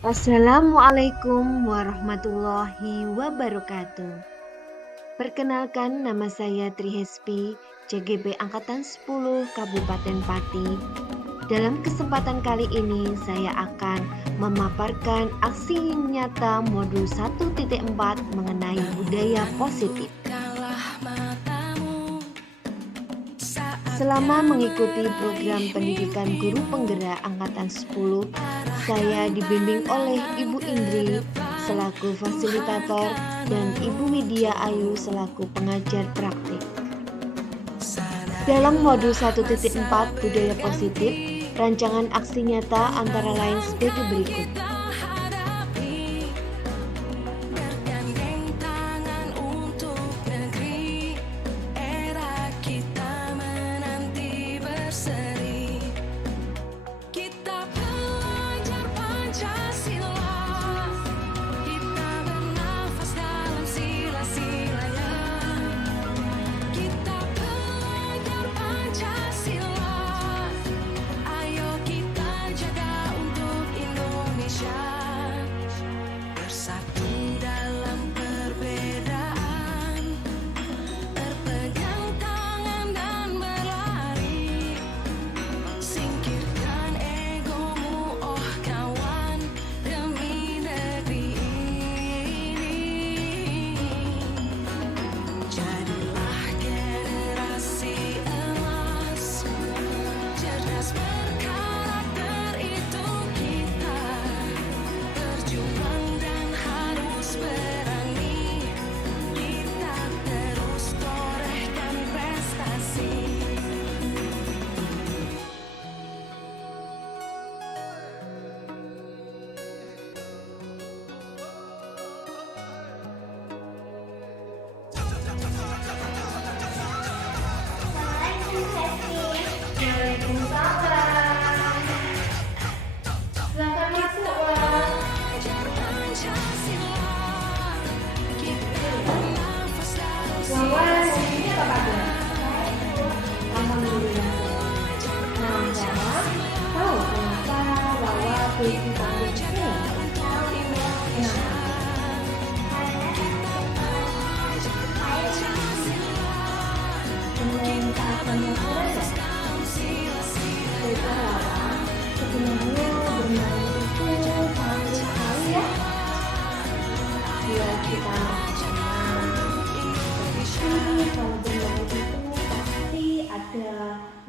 Assalamualaikum warahmatullahi wabarakatuh. Perkenalkan, nama saya Trihespi, CGP Angkatan 10 Kabupaten Pati. Dalam kesempatan kali ini saya akan memaparkan aksi nyata modul 1.4 mengenai budaya positif. Selama mengikuti program pendidikan guru penggerak Angkatan 10, saya dibimbing oleh Ibu Indri selaku fasilitator dan Ibu Widya Ayu selaku pengajar praktik. Dalam modul 1.4 budaya positif, rancangan aksi nyata antara lain sebagai berikut.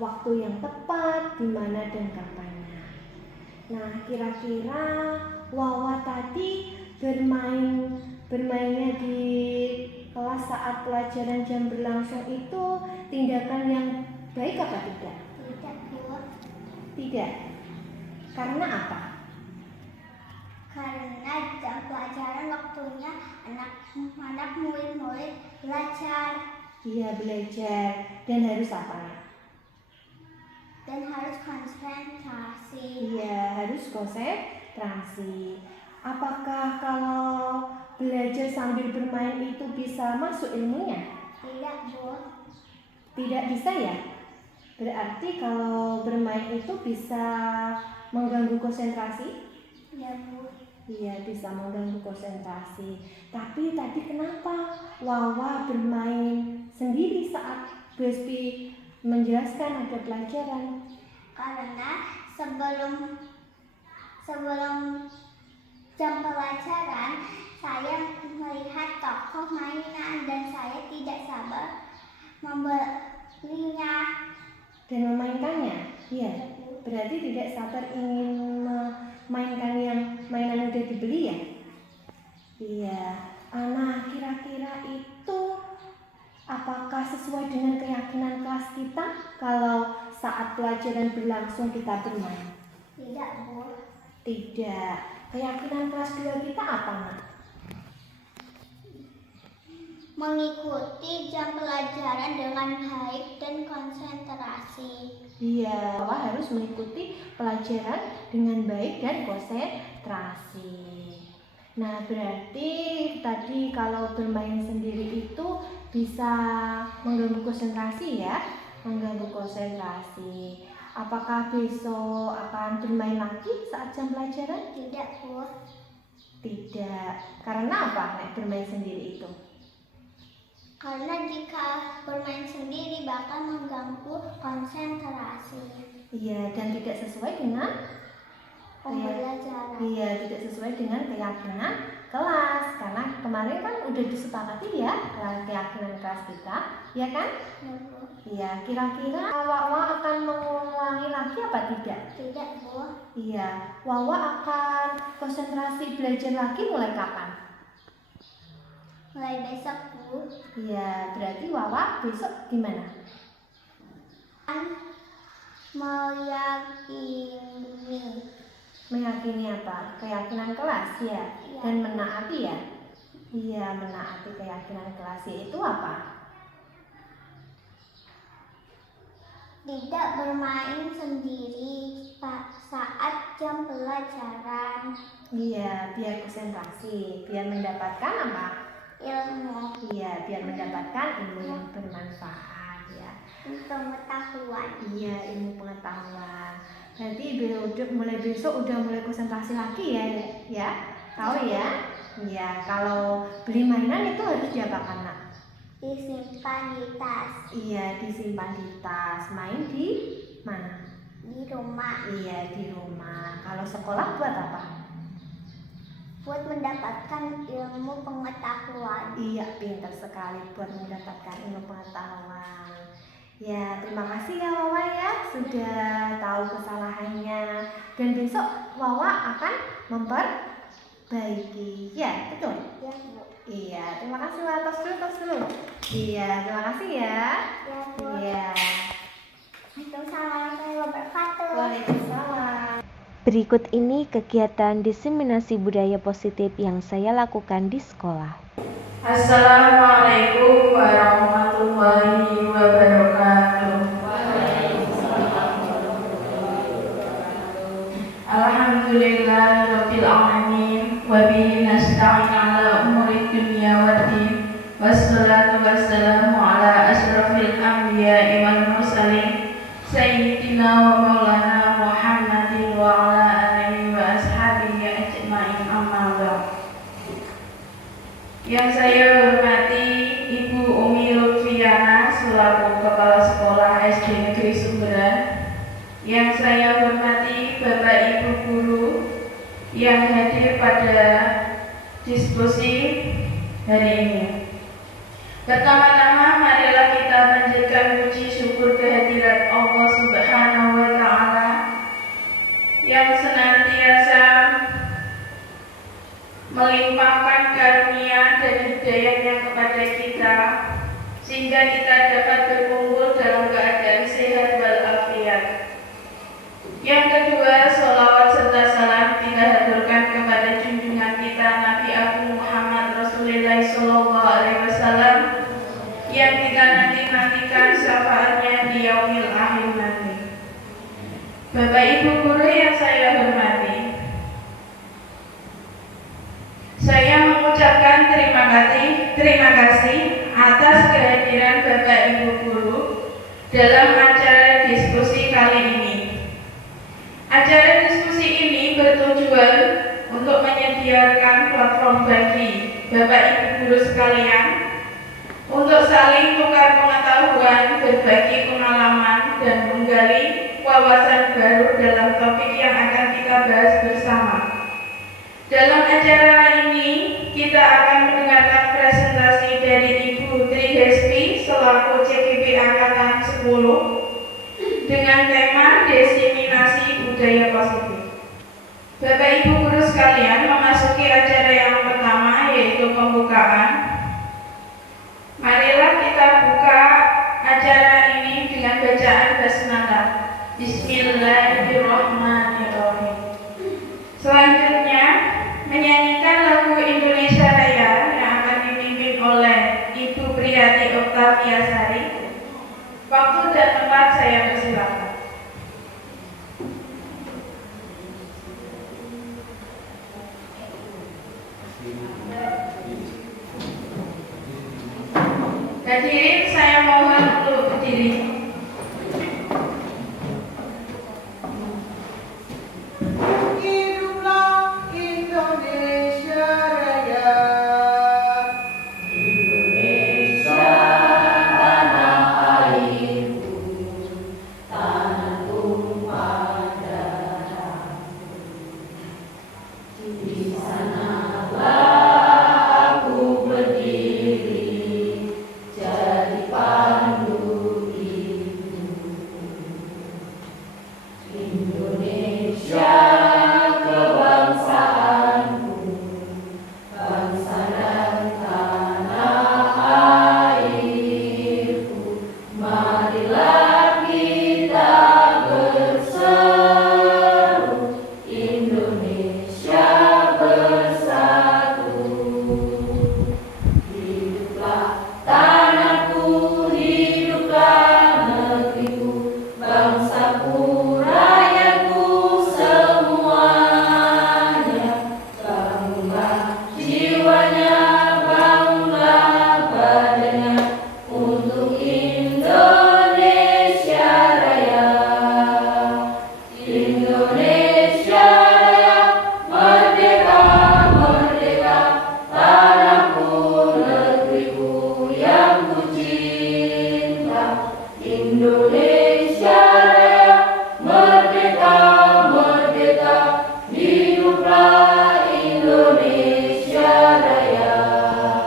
Waktu yang tepat, di mana dan kapannya. Nah, kira-kira Wawa tadi bermainnya di kelas saat pelajaran jam berlangsung itu tindakan yang baik apa tidak? Tidak, Bu. Tidak. Karena apa? Karena jam pelajaran waktunya anak murid-murid belajar. Iya, belajar dan harus apa? Dan harus konsentrasi. Iya, harus konsentrasi. Apakah kalau belajar sambil bermain itu bisa masuk ilmunya? Tidak, Bu. Tidak bisa ya? Berarti kalau bermain itu bisa mengganggu konsentrasi? Ya, Bu. Iya, bisa mengganggu konsentrasi. Tapi tadi kenapa Wawa bermain sendiri saat Bespi menjelaskan ada pelajaran? Karena sebelum jam pelajaran saya melihat toko mainan dan saya tidak sabar membelinya dan memainkannya. Iya, berarti tidak sabar ingin memainkan yang mainan udah dibeli ya? Iya. Nah, kira-kira itu apakah sesuai dengan keyakinan kelas kita kalau saat pelajaran berlangsung kita bermain? Tidak, Bu. Tidak. Keyakinan kelas 2 kita apa, Nak? Mengikuti jam pelajaran dengan baik dan konsentrasi. Iya, Wawa harus mengikuti pelajaran dengan baik dan konsentrasi. Nah, berarti tadi kalau bermain sendiri itu bisa mengganggu konsentrasi ya, mengganggu konsentrasi. apakah besok akan bermain lagi saat jam pelajaran? Tidak, Bu. Tidak. Karena apa nek bermain sendiri itu? Karena jika bermain sendiri bakal mengganggu konsentrasi Iya, dan tidak sesuai dengan pembelajaran. Iya, tidak sesuai dengan keyakinan kelas. Karena kemarin kan udah disepakati ya keyakinan kelas kita, ya kan? Ya, Bu. Iya, kira-kira Wawa akan mengulangi lagi apa tidak? Tidak, Bu. Iya, Wawa akan konsentrasi belajar lagi mulai kapan? Mulai besok, Bu. Iya, berarti Wawa besok gimana? Meyakini apa? Keyakinan kelas ya? Iya. Dan menaati ya? Iya, menaati keyakinan kelas itu apa? Tidak bermain sendiri saat jam pelajaran. Iya, biar konsentrasi, biar mendapatkan apa? Ilmu, Iya, biar mendapatkan ilmu yang bermanfaat ya. pengetahuan. Iya, ilmu pengetahuan. Berarti mulai besok udah mulai konsentrasi lagi ya, ya? Tahu ya? Iya, kalau beli mainan itu harus diapakan, Nak? Disimpan di tas, Iya, disimpan di tas. Main di mana? di rumah, Iya, di rumah. Kalau sekolah buat apa? buat mendapatkan ilmu pengetahuan. Iya, pintar sekali buat mendapatkan ilmu pengetahuan. Ya, terima kasih ya Wawa ya sudah tahu kesalahannya. Dan besok Wawa akan memperbaiki. Ya, betul. Ya, Bu. Iya, terima kasih Wawa. Tos dulu. Iya, terima kasih ya. Ya, Bu. Iya. Waalaikumsalam warahmatullahi wabarakatuh. Waalaikumsalam. Berikut ini kegiatan diseminasi budaya positif yang saya lakukan di sekolah. Assalamualaikum warahmatullahi wabarakatuh. Alhamdulillahirabbil alamin wa bihi nasta'in 'ala umuri dunya waddin. Wassalatu wassalamu ala asyrafil anbiya'i wal mursalin sayyidina wa maulana Muhammadin wa ala alihi wa ashabihi ajma'in, amma ba'd. Yang saya hormati Ibu Umi Lutfiana selaku Kepala Sekolah SD Negeri Sumberan. Yang saya hormati Bapak Ibu Guru yang hadir pada diskusi hari ini. Pertama-tama marilah kita panjatkan puji syukur kehadirat Allah Subhanahu wa Ta'ala yang senantiasa melimpahkan karunia dan hidayahnya kepada kita sehingga kita dapat berkumpul dalam keadaan sehat walafiat. Yang kedua, sholawat serta salam kita haturkan kepada junjungan kita Nabi Agung Muhammad Rasulullah SAW yang kita nanti-nantikan syafaatnya di yaumil akhir nanti. Bapak Ibu Guru yang saya hormati, saya mengucapkan terima kasih atas kehadiran Bapak Ibu Guru dalam acara diskusi kali ini. Acara diskusi ini bertujuan untuk menyediakan platform bagi Bapak Ibu Guru sekalian untuk saling tukar pengetahuan, berbagi pengalaman, dan menggali wawasan baru dalam topik yang akan kita bahas bersama. Dalam acara ini, kita akan mendengarkan presentasi dari Ibu Tri Hespi selaku CGP Angkatan 10 dengan tema diseminasi budaya positif. Bapak Ibu Guru sekalian, memasuki acara yang pertama yaitu pembukaan. Marilah kita buka acara ini dengan bacaan basmalah. Bismillahirrahmanirrahim. Selanjutnya menyanyikan lagu Indonesia Raya yang akan dipimpin oleh Ibu Priyati Oktaviasari. Waktu dan tempat saya persilakan. Hadirin, saya mohon untuk berdiri.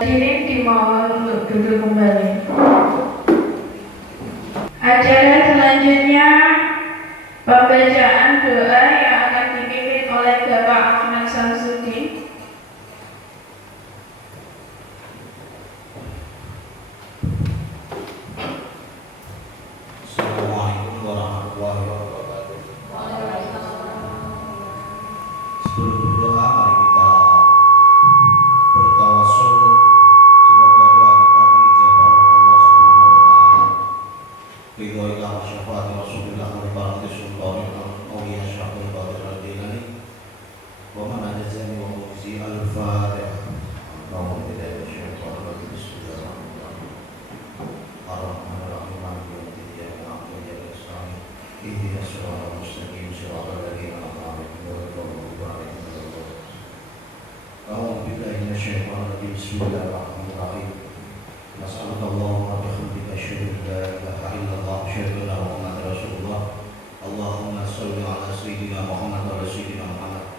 Hadirin dimohon untuk duduk kembali. Acara selanjutnya pembacaan doa yang akan dipimpin oleh Bapak Ahmad Samsudin. Assalamualaikum warahmatullahi wabarakatuh. Sebelum berdoa, mari kita bertawassul. Semoga doa kita diijabah oleh Allah Subhanahu wa taala. Ridhoillah wa syafaati Rasulillah wa barakatuh sultanil awliya syafil qadir al-Jilani. Wa man ajazani wa muzi al-Fatihah. Allahumma tidak bersyaitan wa bismillahirrahmanirrahim. Ar-Rahmanir-Rahim. Ihdinas siratal mustaqim siratal ladzina an'amta 'alaihim ghairil maghdubi 'alaihim waladdallin. A'udzu billahi minasyaitonir rajim. Bismillahirrahmanirrahim. Nas'alukallahumma bihamdika asyhadu an la ilaha illallah wa asyhadu anna Muhammadar Rasulullah. Allahumma shalli 'ala sayyidina Muhammad wa ala sayyidina Muhammad.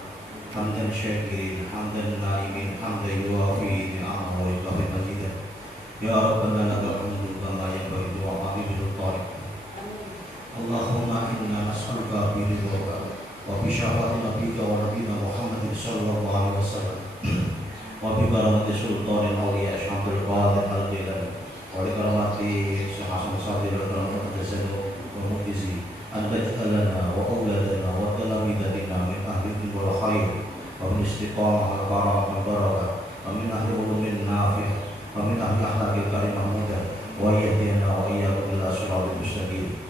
Hamdan syakirin, hamdan na'imin, hamdan yuwafi ni'amahu wa yukafi majidah. Ya Rabbana lakal hamdu kama yanbaghi li waqtihi al-thariq. Allahumma inna nas'aluka bi ridwaka wa bi syafaati nabiyyika wa nabiyyina Muhammadin sallallahu alaihi wasallam wa bi barakati sultanil awliya syamsul qadir al-Jilani wa bi karamati Hasan Sadir al-Qadr wa mujizi an taj'alana wa auladana wa talamidana min ahli wal khair wa min istiqamah al-barakah wal barakah wa min ahli ulumin nafi'ah wa min ahli akhlaqil karimah mudah wa yahdina wa iyyakum ila siratal mustaqim.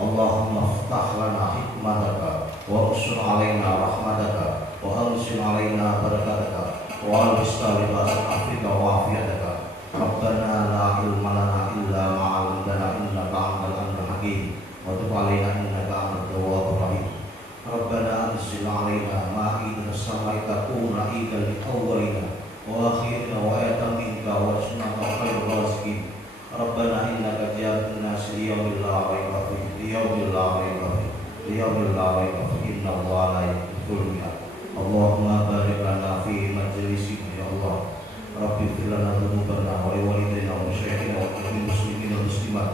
Allahumma ftah lana hikmataka wa usul alaina rahmataka wa anzil alaina barakataka wa albista libasal afika wa afiyataka. Rabbana la ilma lana illa ma 'allamtana innaka antal alimul hakim wa tub alaina innaka antat tawwabur rahim. Rabbana anzil alaina ma'idan samai takuna idan lil awwalina wa akhirina wa ayatan minka wa sunnata khairur raziqin. Rabbana innaka ja'alun nas liyawmil la raiba fihi liyawmil la raiba fihi liyawmil la raiba fihi inna Allaha la yuhibbul mi'ad. Allahumma barik lana fi majlisina ya Allah. Rabbi ighfir lana dzunubana wa li walidayna wa masyayikhina wa lil muslimina wal muslimat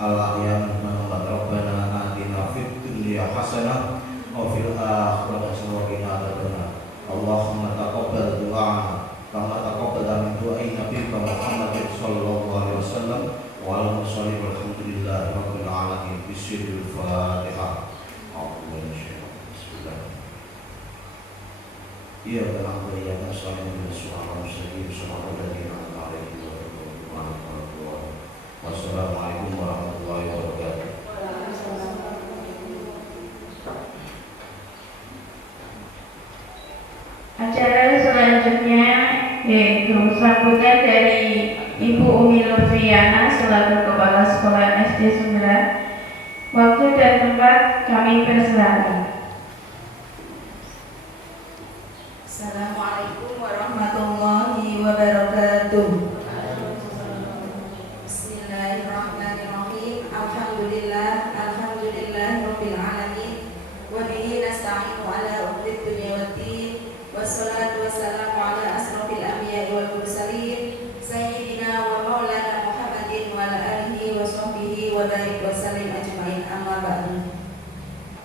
al-ahya'i minhum. Rabbana atina fid dunya hasanah wa fil akhirati hasanah wa qina adzabannar. Allahumma taqabbal du'ana kama taqabbala min du'ai nabiyyika Muhammadin sallallahu alaihi wasallam wa ala musallim walhamdulillahi rabbil alamin. Bismillahirrahmanirrahim. Bismillah. Ya Allah ya Rasulullah sallallahu alaihi wasallam. Wassalamualaikum warahmatullahi wabarakatuh. Acara selanjutnya yaitu sambutan dari Ibu Umi Lutfiana selaku Kepala Sekolah SD Sumberan. Waktu dan tempat kami persilakan. Assalamualaikum warahmatullahi wabarakatuh. Bismillahirrahmanirrahim. Alhamdulillah, alhamdulillahirabbil alamin. Wa bihi nasta'inu ala umuri dunya waddin. wassalatu wassalamu ala asrofil anbiya'i wal mursalin Sayyidina wa maulana Muhammadin wa ala alihi wa sahbihi wa barik wa sallim ajma'in, amma ba'du.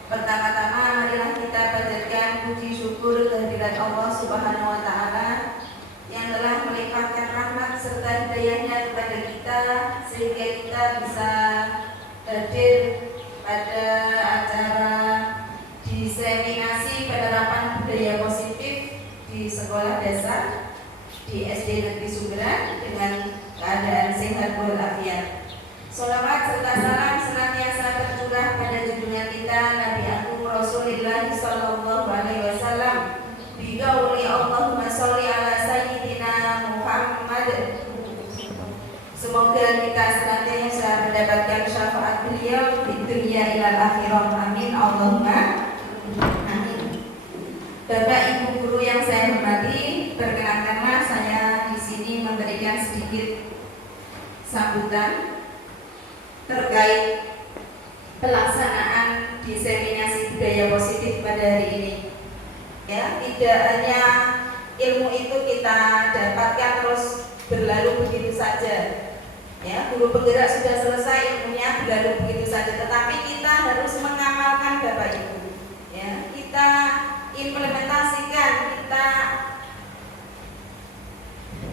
Pertama-tama marilah kita panjatkan puji syukur kehadirat Allah Subhanahu wa taala yang telah melimpahkan rahmat serta hidayahnya kepada kita sehingga kita bisa hadir pada acara diseminasi penerapan budaya positif di sekolah dasar di SD Negeri Sumberan dengan keadaan sehat walafiat. Sholawat serta salam senantiasa tercurah pada junjungan kita Nabi Agung Rasulullah Sallallahu Alaihi Wasallam. Biqauli Allahumma sholli ala Sayyidina Muhammad. Semoga kita senantiasa mendapatkan syafaat beliau di dunia ilal akhirah. Amin Allahumma amin. Bapak Ibu guru yang saya hormati, perkenankanlah saya di sini memberikan sedikit sambutan terkait pelaksanaan diseminasi budaya positif pada hari ini. Ya, tidak hanya ilmu itu kita dapatkan terus berlalu begitu saja. Ya, guru penggerak sudah selesai ilmunya berlalu begitu saja, tetapi kita harus mengamalkan Bapak Ibu. Ya, kita implementasikan,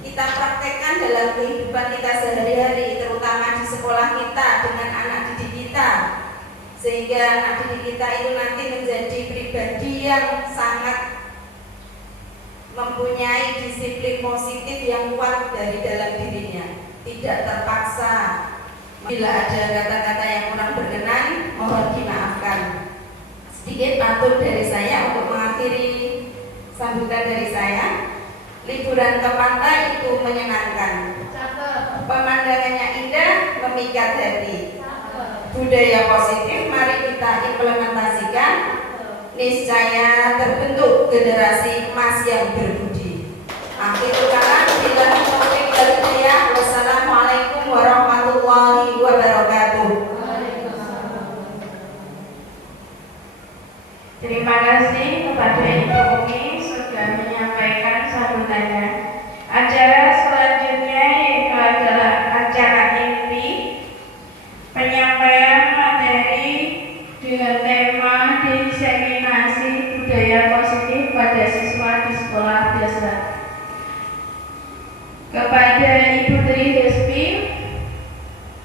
kita praktekkan dalam kehidupan kita sehari-hari, terutama di sekolah kita dengan anak didik kita, sehingga anak didik kita itu nanti menjadi pribadi yang sangat mempunyai disiplin positif yang kuat dari dalam dirinya, tidak terpaksa. Bila ada kata-kata yang kurang berkenan, mohon dimaafkan. Sedikit pantun dari saya untuk mengakhiri sambutan dari saya. Liburan ke pantai itu menyenangkan, pemandangannya indah, memikat hati. Budaya positif mari kita implementasikan, niscaya terbentuk generasi emas yang berbudi. Akhirul kalam, billahi taufiq wal hidayah. Wassalamualaikum warahmatullahi wabarakatuh. Terima kasih kepada Ibu Umi sudah menyampaikan sambutannya. Acara selanjutnya yaitu adalah acara inti penyampaian materi dengan tema diseminasi budaya positif pada siswa di sekolah dasar. Kepada Ibu Tri Despi,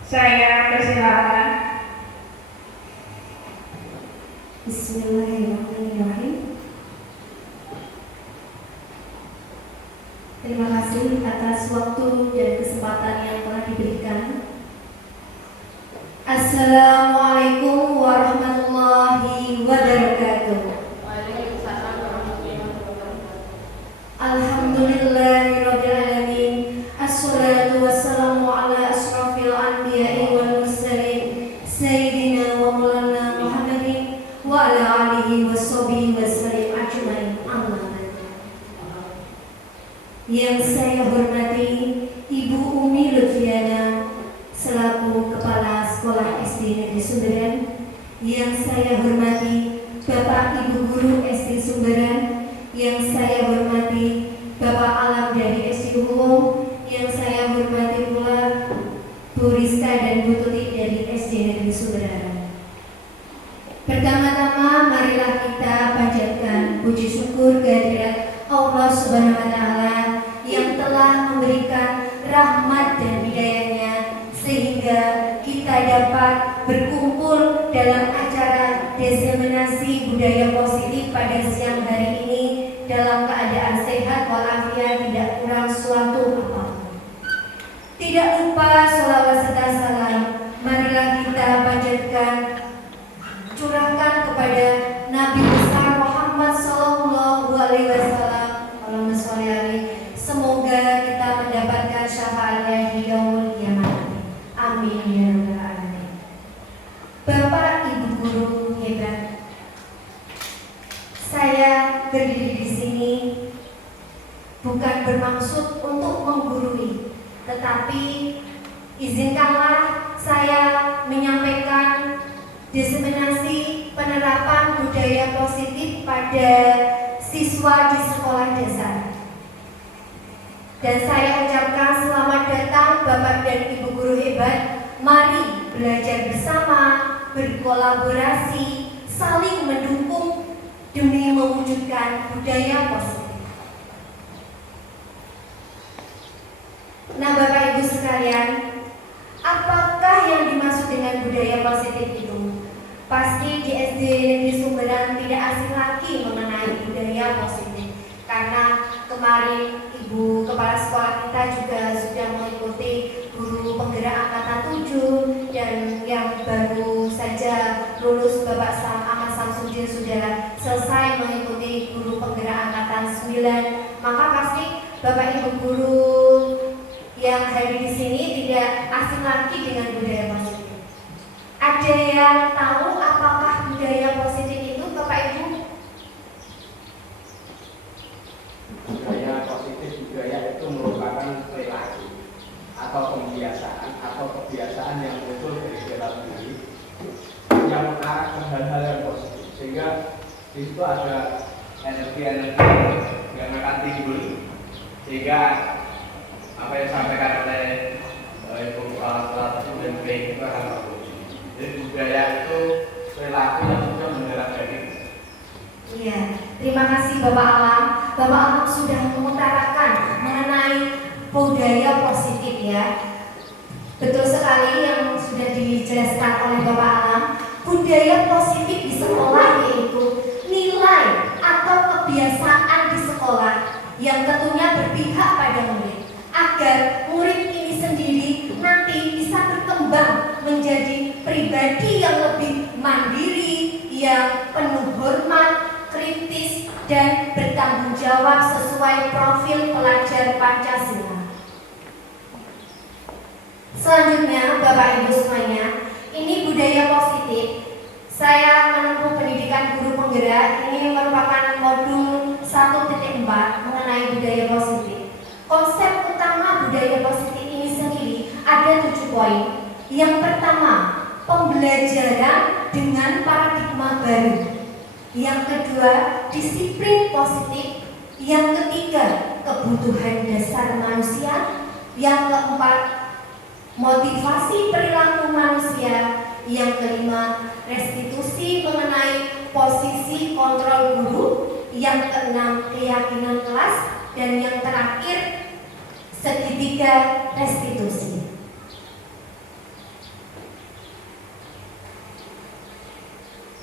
saya persilakan. Bismillahirrahmanirrahim. Terima kasih atas waktu dan kesempatan yang telah diberikan. Assalamualaikum warahmatullahi wabarakatuh. Alhamdulillahirabbil alamin. Assalatu wassalamu ala asrofil anbiya'i wal mursalin Sayyidina wa maulana Muhammadin wa ala alihi wa sahbihi wa sallim ajma'in, amma ba'du. Yang saya hormati Ibu Umi Lutfiana selaku Kepala Sekolah SD Negeri Sumberan, yang saya hormati Bapak Ibu Guru SD Sumberan, yang saya hormati Bapak Alam dari SD Umum, yang saya hormati pula Bu Rizka dan Bu Tuti dari SD Negeri Sumberan. Pertama-tama marilah kita panjatkan puji syukur kehadirat Allah Subhanahu wa taala yang telah memberikan rahmat dan hidayahnya sehingga kita dapat berkumpul dalam acara diseminasi budaya positif pada siang hari ini dalam keadaan sehat walafiat, tidak kurang suatu apapun. Tidak lupa sholawat serta salam marilah kita panjatkan, curahkan kepada Nabi besar Muhammad Sallallahu Alaihi Wasallam. Allahumma sholli alaihi. Semoga kita mendapatkan syafaatnya di yaumul kiamat. Amin ya rabbal alamin. Bapak Ibu guru hebat, saya berdiri di sini bukan bermaksud untuk menggurui, tetapi izinkanlah saya menyampaikan diseminasi penerapan budaya positif pada siswa di sekolah Dan saya ucapkan selamat datang Bapak dan Ibu guru hebat. Mari belajar bersama, berkolaborasi, saling mendukung demi mewujudkan budaya positif. Nah, Bapak Ibu sekalian, apakah yang dimaksud dengan budaya positif itu? Pasti di SD Negeri Sumberan tidak asing lagi mengenai budaya positif, karena kemarin Ibu Kepala Sekolah kita juga sudah mengikuti guru penggerak angkatan 7, dan yang baru saja lulus Bapak Ahmad Samsudin sudah selesai mengikuti guru penggerak angkatan 9. Maka pasti Bapak Ibu guru yang hadir di sini tidak asing lagi dengan budaya positif. Ada yang tahu apakah budaya positif itu, Bapak Ibu? Budaya positif, budaya itu merupakan perilaku atau kebiasaan yang muncul dari dalam diri yang mengarah ke hal-hal yang positif, sehingga di situ ada energi-energi yang akan timbul, sehingga apa yang disampaikan oleh Ibu Kepala Sekolah dan baik itu akan terwujud. Jadi budaya itu perilaku yang sudah mendarah daging. Iya, terima kasih Bapak Alam. Bapak Alam sudah mengutarakan mengenai budaya positif ya. Betul sekali yang sudah dijelaskan oleh Bapak Alam. Budaya positif di sekolah yaitu nilai atau kebiasaan di sekolah yang tentunya berpihak pada murid, agar murid ini sendiri nanti bisa berkembang menjadi pribadi yang lebih mandiri, yang penuh hormat, kritis, dan bertanggung jawab sesuai profil pelajar Pancasila. Selanjutnya, Bapak Ibu semuanya, ini budaya positif. Saya menempuh pendidikan guru penggerak, ini merupakan modul 1.4 mengenai budaya positif. Konsep utama budaya positif ini sendiri ada 7 poin. Yang pertama, pembelajaran dengan paradigma baru. Yang kedua, disiplin positif. Yang ketiga, kebutuhan dasar manusia. Yang keempat, motivasi perilaku manusia. Yang kelima, restitusi mengenai posisi kontrol guru. Yang keenam, keyakinan kelas. Dan yang terakhir, segitiga restitusi.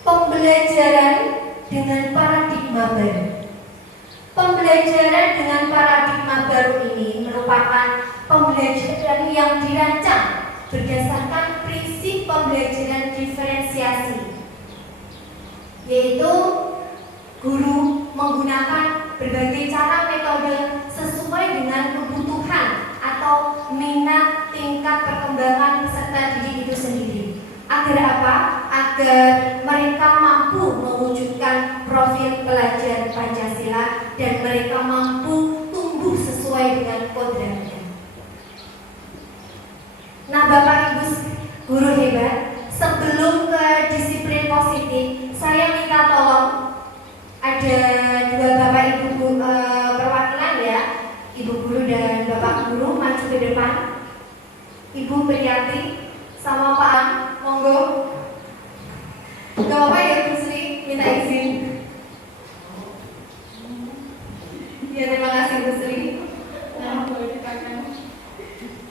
Pembelajaran dengan paradigma baru. Pembelajaran dengan paradigma baru ini merupakan pembelajaran yang dirancang berdasarkan prinsip pembelajaran diferensiasi, yaitu guru menggunakan berbagai cara metode sesuai dengan kebutuhan atau minat tingkat perkembangan peserta didik itu sendiri. Agar apa? Agar mereka mampu mewujudkan profil pelajar Pancasila dan mereka mampu tumbuh sesuai dengan kodratnya. Nah, Bapak Ibu guru hebat, sebelum ke disiplin positif, saya minta tolong ada 2 Bapak Ibu perwakilan ya, Ibu guru dan Bapak guru maju ke depan. Ibu Priyati sama Pak An, monggo. Gak apa-apa ya Bu Sri, minta izin. Ya, terima kasih Bu Sri. Nah,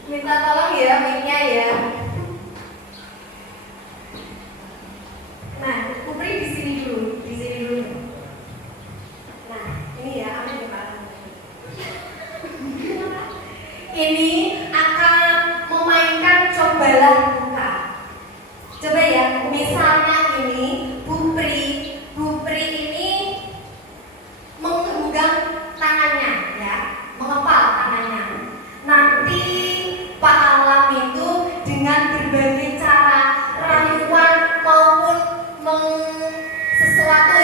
minta tolong ya mic-nya ya. Nah, Kupri di sini dulu, di sini dulu. Nah, ini ya, aman ya Pak. Ini akan memainkan cobalah buka. Coba ya, misalnya ini Bu Pri ini menggenggam tangannya ya, mengepal tangannya. Nanti Pak Alam itu dengan berbagai cara rayuan maupun sesuatu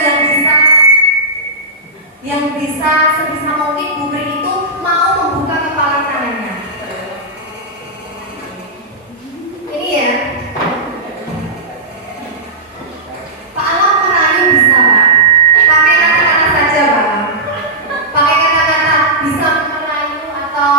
yang bisa sebisa mungkin Bu Pri itu mau membuka kepala tangannya. Ini ya. Pak Alam merayu bisa Pak. Pakai kata-kata saja Pak. Pakai kata-kata bisa merayu atau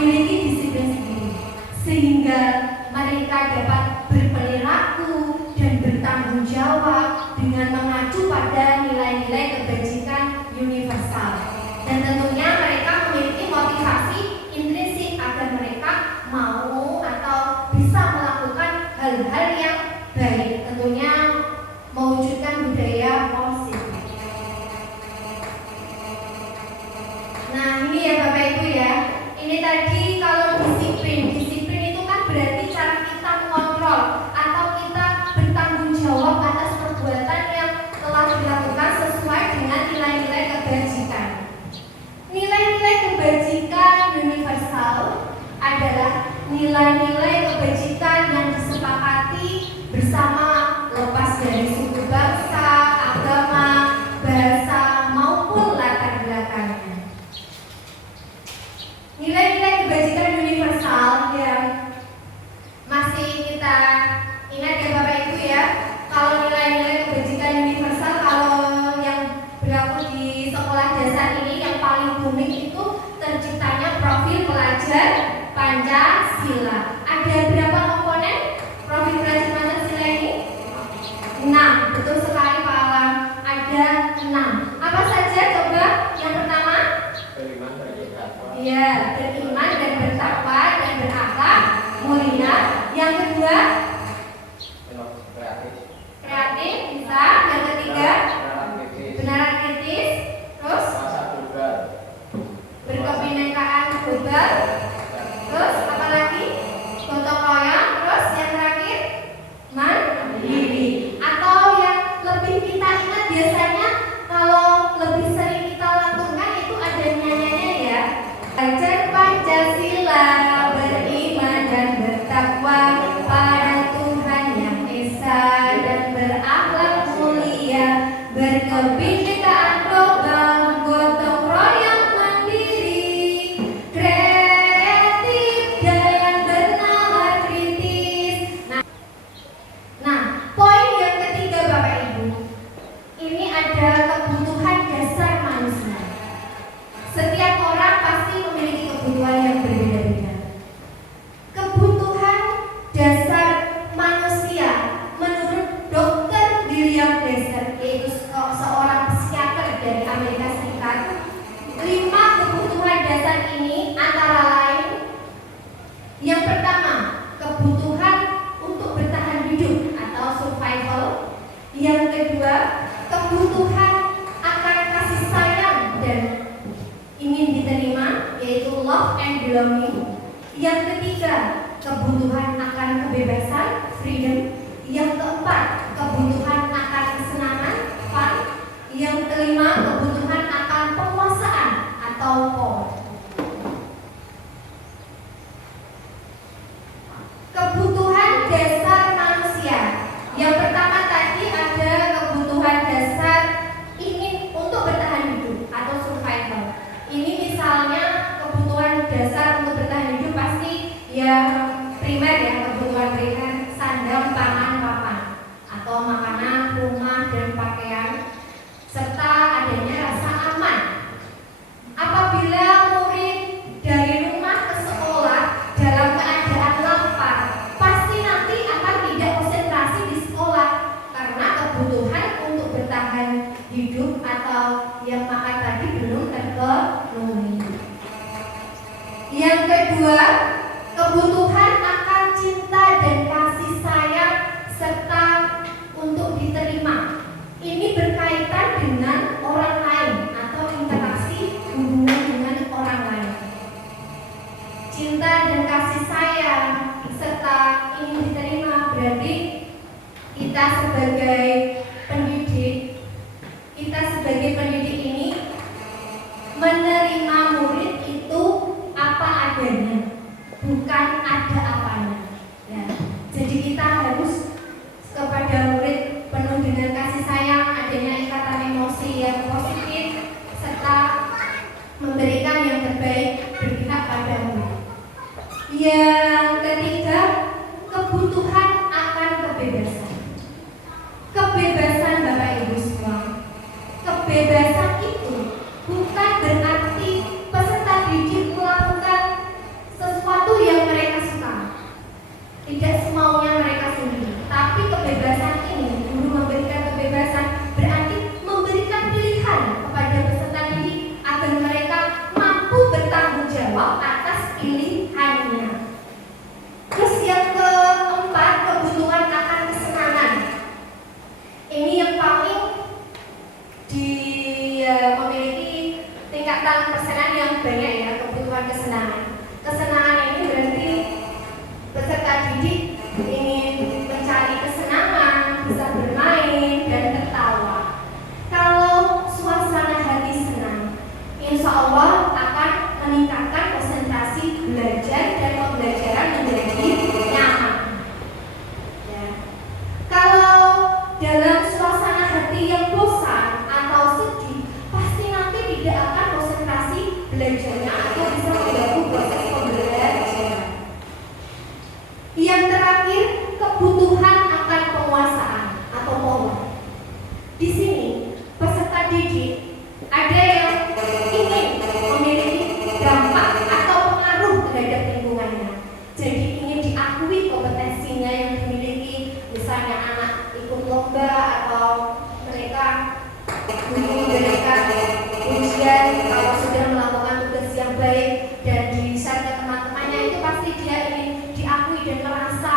memiliki disiplin sendiri, sehingga mereka dapat berperilaku dan bertanggung jawab dengan mengacu pada nilai-nilai kebajikan universal. Dan tentunya mereka memiliki motivasi intrinsik agar mereka mau atau bisa melakukan hal-hal yang baik, tentunya mewujudkan budaya positif. Nah, ini ya Bapak Ibu ya. Ini tadi kalau disiplin itu kan berarti cara kita mengontrol atau kita bertanggung jawab atas perbuatan yang telah dilakukan sesuai dengan nilai-nilai kebajikan. Nilai-nilai kebajikan universal adalah nilai-nilai kebajikan yang disepakati bersama lepas dari suku bangsa, agama, bahasa maupun latar belakangnya. Nilai-nilai kebajikan universal yang masih kita ingat ya Bapak Ibu ya. Kalau nilai-nilai kebajikan universal kalau yang berlaku di sekolah dasar ini yang paling booming itu terciptanya profil pelajar Pancasila. Ada berapa komponen profil pelajar Pancasila ini? 6. Betul sekali Pak Alam. Ada 6. Apa saja coba? Yang pertama? Beriman, bertakwa. Iya, beriman dan bertakwa dan berakhlak mulia. Yang kedua? Kreatif bisa. Yang ketiga? Benaran kritis. Terus? Berkebinekaan global. Terus apa lagi? Gotong royong. Terus yang terakhir? Mandiri. Atau yang lebih kita ingat biasanya kalau lebih sering kita lakukan itu ada nyanyiannya ya. Belajar Pancasila, beriman dan bertakwa pada Tuhan yang Esa dan berakhlak mulia, berkebinekaan global, gotong royong mandiri, kreatif dan bernalar kritis. Nah, poin yang ketiga Bapak Ibu, ini ada kebutuhan dasar manusia. Setiap orang pasti memiliki kebutuhan yang berbeda-beda. Kebutuhan dasar manusia menurut Dr. William Glasser, yaitu seorang psikiater dari Amerika Serikat, 5 kebutuhan dasar ini antara lain: yang pertama, kebutuhan untuk bertahan hidup atau survival. Yang kedua, kebutuhan akan kasih sayang dan ingin diterima, yaitu love and belonging. Yang ketiga, kebutuhan akan kebebasan, freedom. Yang keempat, kebutuhan akan kesenangan, fun. Yang kelima, kebutuhan akan penguasaan atau power. Kebutuhan dasar manusia. Yang pertama tadi ada kebutuhan dasar ingin untuk bertahan hidup atau survival. Ini misalnya kebutuhan dasar untuk bertahan hidup pasti yang primer ya, kebutuhan primer, sandang, pangan, papan, atau makanan, rumah dan pakaian, serta adanya rasa aman. Apabila murid dari rumah ke sekolah dalam keadaan lapar, pasti nanti akan tidak konsentrasi di sekolah karena kebutuhan untuk bertahan hidup atau yang makan tadi belum terpenuhi. Yang kedua, kebutuhan akan cinta dan kasih sayang serta untuk diterima. Ini berkaitan dengan orang lain atau interaksi hubungan dengan orang lain. Cinta dan kasih sayang serta ingin diterima berarti kita sebagai pendidik ini menerima murid itu apa adanya, bukan ada apanya. Ya. Jadi kita harus kepada murid penuh dengan kasih sayang, adanya ikatan emosi yang positif, serta memberikan yang terbaik berpihak pada murid. Yang ketiga, kebutuhan akan kebebasan. Kebebasan Bapak Ibu semua. Kebebasan itu bukan berarti peserta didik melakukan pesanan yang banyak ya, kebutuhan kesenangan. Kesenangan ini berarti peserta didik ingin mencari kesenangan, bisa bermain dan tertawa. Kalau suasana hati senang, insya Allah akan meningkatkan konsentrasi belajar dan pembelajaran menjadi nyaman. Ya. Kalau dalam suasana hati yang bosan atau sedih, pasti nanti tidak akan konsentrasi belajarnya atau bisa mengganggu proses pembelajaran. Yang terakhir, kebutuhan akan penguasaan atau power. Di sini peserta didik ada yang ingin memiliki dampak atau pengaruh terhadap lingkungannya. Jadi ingin diakui kompetensinya yang dimiliki, misalnya anak ikut lomba atau mereka guru memberikan ujian kalau sudah melakukan tugas yang baik dan di-share ke teman-temannya, itu pasti dia ingin diakui dan merasa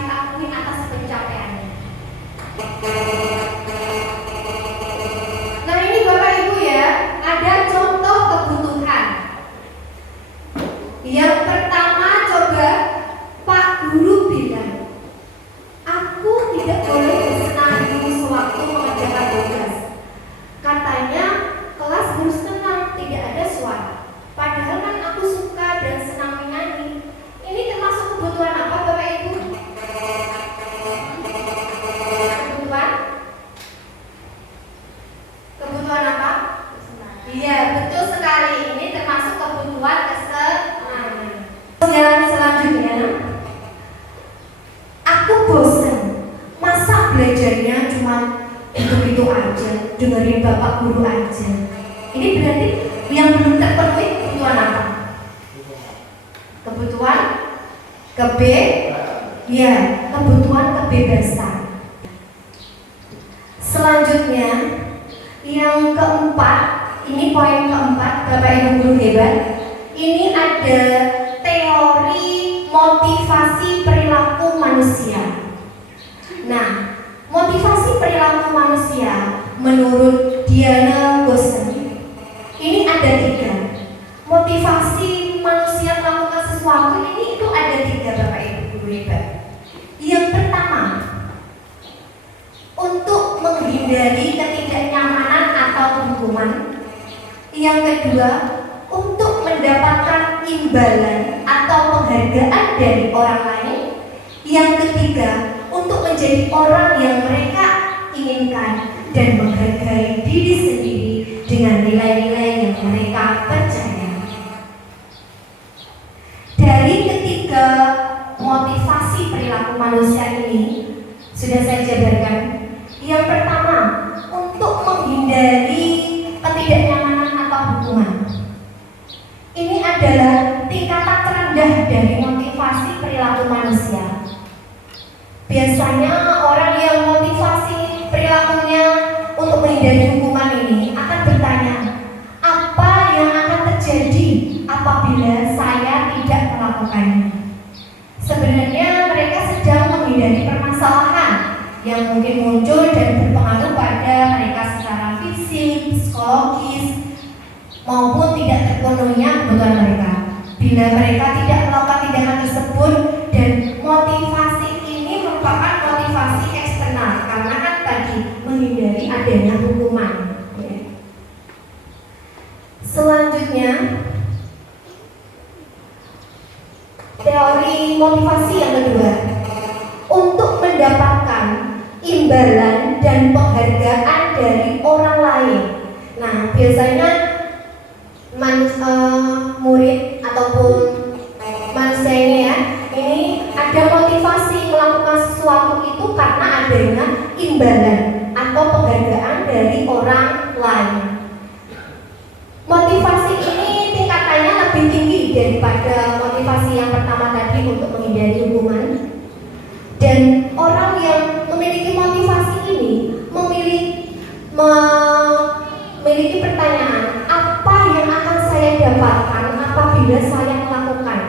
diakui atas pencapaiannya. Nah ini Bapak Ibu ya, ada contoh kebutuhan. Yang pertama, coba Pak Guru bilang, aku tidak boleh bersenang dulu sewaktu mengerjakan tugas. Katanya kelas harus tenang, tidak ada suara. Padahal kan aku suka dan senang menyanyi. Ini termasuk kebutuhan apa Bapak Ibu? Kebutuhan apa? Iya, betul sekali. Ini termasuk kebutuhan kesenangan. Jalan selanjutnya, aku bosan. Masa belajarnya cuma itu-itu aja, dengerin Bapak Guru aja. Ini berarti yang belum terpenuhi kebutuhan apa? Kebutuhan ya, kebutuhan kebebasan. Selanjutnya, yang keempat, ini poin keempat, Bapak Ibu guru hebat. Ini ada teori motivasi perilaku manusia. Nah, motivasi perilaku manusia menurut Diana Gosen ini ada 3. Motivasi manusia melakukan sesuatu ini itu ada 3 Bapak Ibu guru hebat. Yang pertama, untuk menghindari ketidaknyamanan atau hukuman. Yang kedua, untuk mendapatkan imbalan atau penghargaan dari orang lain. Yang ketiga, untuk menjadi orang yang mereka inginkan dan menghargai diri sendiri dengan nilai-nilai yang mereka percaya. Dari ketiga motivasi perilaku manusia ini sudah saya jabarkan. Yang pertama, untuk menghindari ketidaknyamanan atau hukuman. Ini adalah tingkatan terendah dari motivasi perilaku manusia. Biasanya orang yang motivasi perilakunya untuk menghindari hukuman ini akan bertanya, apa yang akan terjadi apabila saya tidak melakukannya? Sebenarnya mereka sedang menghindari permasalahan yang mungkin muncul dan berpengaruh pada mereka secara fisik, psikologis, maupun tidak terpenuhinya kebutuhan mereka. Bila mereka tidak melakukan tindakan tersebut, dan motivasi ini merupakan motivasi eksternal, karena kan tadi menghindari adanya hukuman. Selanjutnya, teori motivasi yang kedua, untuk mendapatkan imbalan dan penghargaan dari orang lain. Nah, biasanya murid ataupun manusia ini ya, ini ada motivasi melakukan sesuatu itu karena adanya imbalan atau penghargaan dari orang lain. Motivasi ini tingkatannya lebih tinggi daripada motivasi yang pertama tadi untuk menghindari hukuman. Dan orang yang memiliki motivasi ini memiliki pertanyaan, apa yang akan saya dapatkan apabila saya melakukan.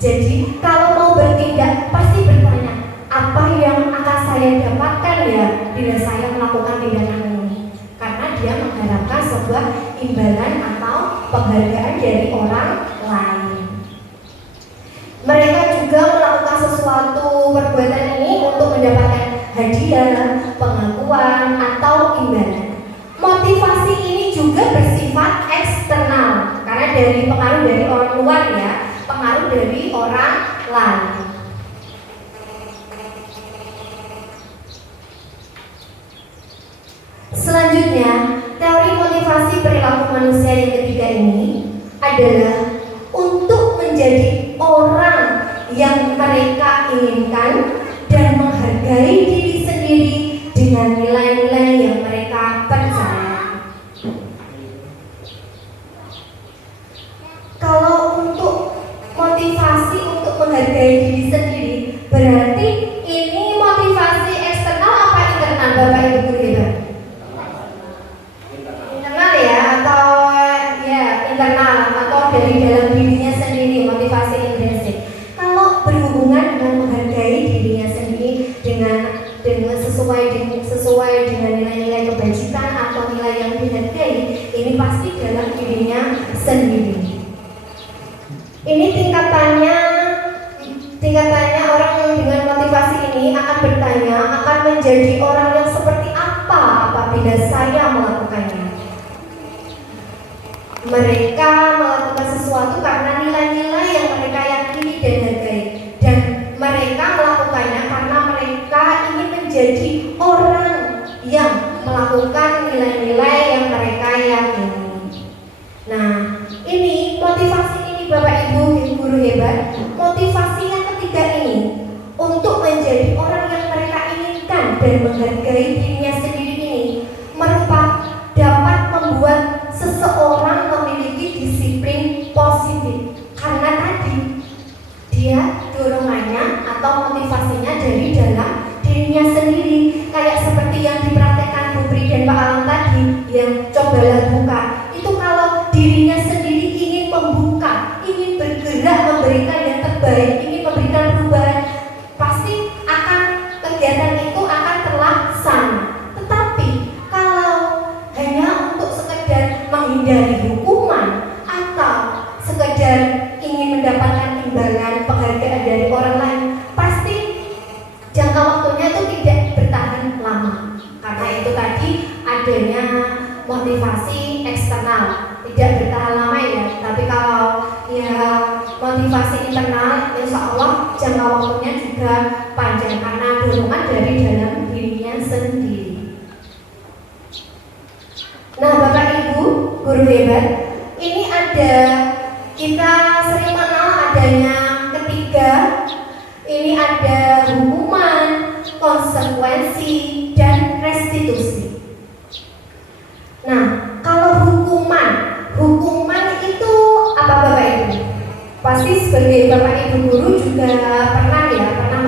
Jadi kalau mau bertindak pasti bertanya, apa yang akan saya dapatkan ya bila saya melakukan tindakan ini. Karena dia mengharapkan imbalan. Motivasi ini juga bersifat eksternal karena dari pengaruh dari orang luar ya, pengaruh dari orang lain. Selanjutnya, teori motivasi perilaku manusia yang ketiga ini adalah untuk menjadi orang yang mereka inginkan dan menghargai diri sendiri dengan nilai-nilai yang mereka percaya. Kalau untuk motivasi untuk menghargai diri sendiri, berarti ini motivasi eksternal apa internal, Bapak Ibu guru hebat? Internal ya, atau ya internal atau dari dalam dirinya sendiri, motivasi intrinsik. Kalau berhubungan dengan menghargai dirinya sendiri dengan sesuai dengan nilai-nilai kebajikan atau nilai yang dihargai, ini pasti dalam dirinya sendiri. Ini tingkatannya orang yang dengan motivasi ini akan bertanya, akan menjadi orang yang seperti apa apabila saya melakukannya. Mereka melakukan sesuatu karena nilai-nilai yang mereka yakini dan hargai, dan mereka melakukannya karena mereka ingin menjadi orang yang melakukan nilai-nilai yang mereka yakini. Nah, ini motivasi ini Bapak Ibu guru hebat, motivasi yang ketiga ini untuk menjadi orang yang mereka inginkan dan menghargai dirinya sendiri ini dapat membuat seseorang memiliki disiplin positif karena tadi dia dorongannya atau motivasinya dari dalam dirinya sendiri, kayak seperti yang dipraktekkan Bu Pri dan Pak Alam tadi yang cobalah buka. Itu kalau dirinya sendiri ingin membuka, ingin bergerak memberikan yang terbaik, ingin memberikan perubahan, pasti akan kegiatan itu akan terlaksana. Tetapi kalau hanya untuk sekedar menghindari hukuman atau sekedar ingin mendapatkan imbalan penghargaan dari orang lain, pasti jangka waktunya itu tidak bertahan lama. Karena itu tadi adanya motivasi eksternal, tidak bertahan lama ya. Tapi kalau ya motivasi internal, insya Allah jangka waktunya juga panjang karena dorongan dari dalam dirinya sendiri. Nah, Bapak Ibu guru hebat, ini ada kita sering mengenal adanya ketiga. Ini ada hukuman, konsekuensi, dan restitusi. Nah, kalau hukuman itu apa Bapak Ibu? Pasti sebagai Bapak Ibu guru juga pernah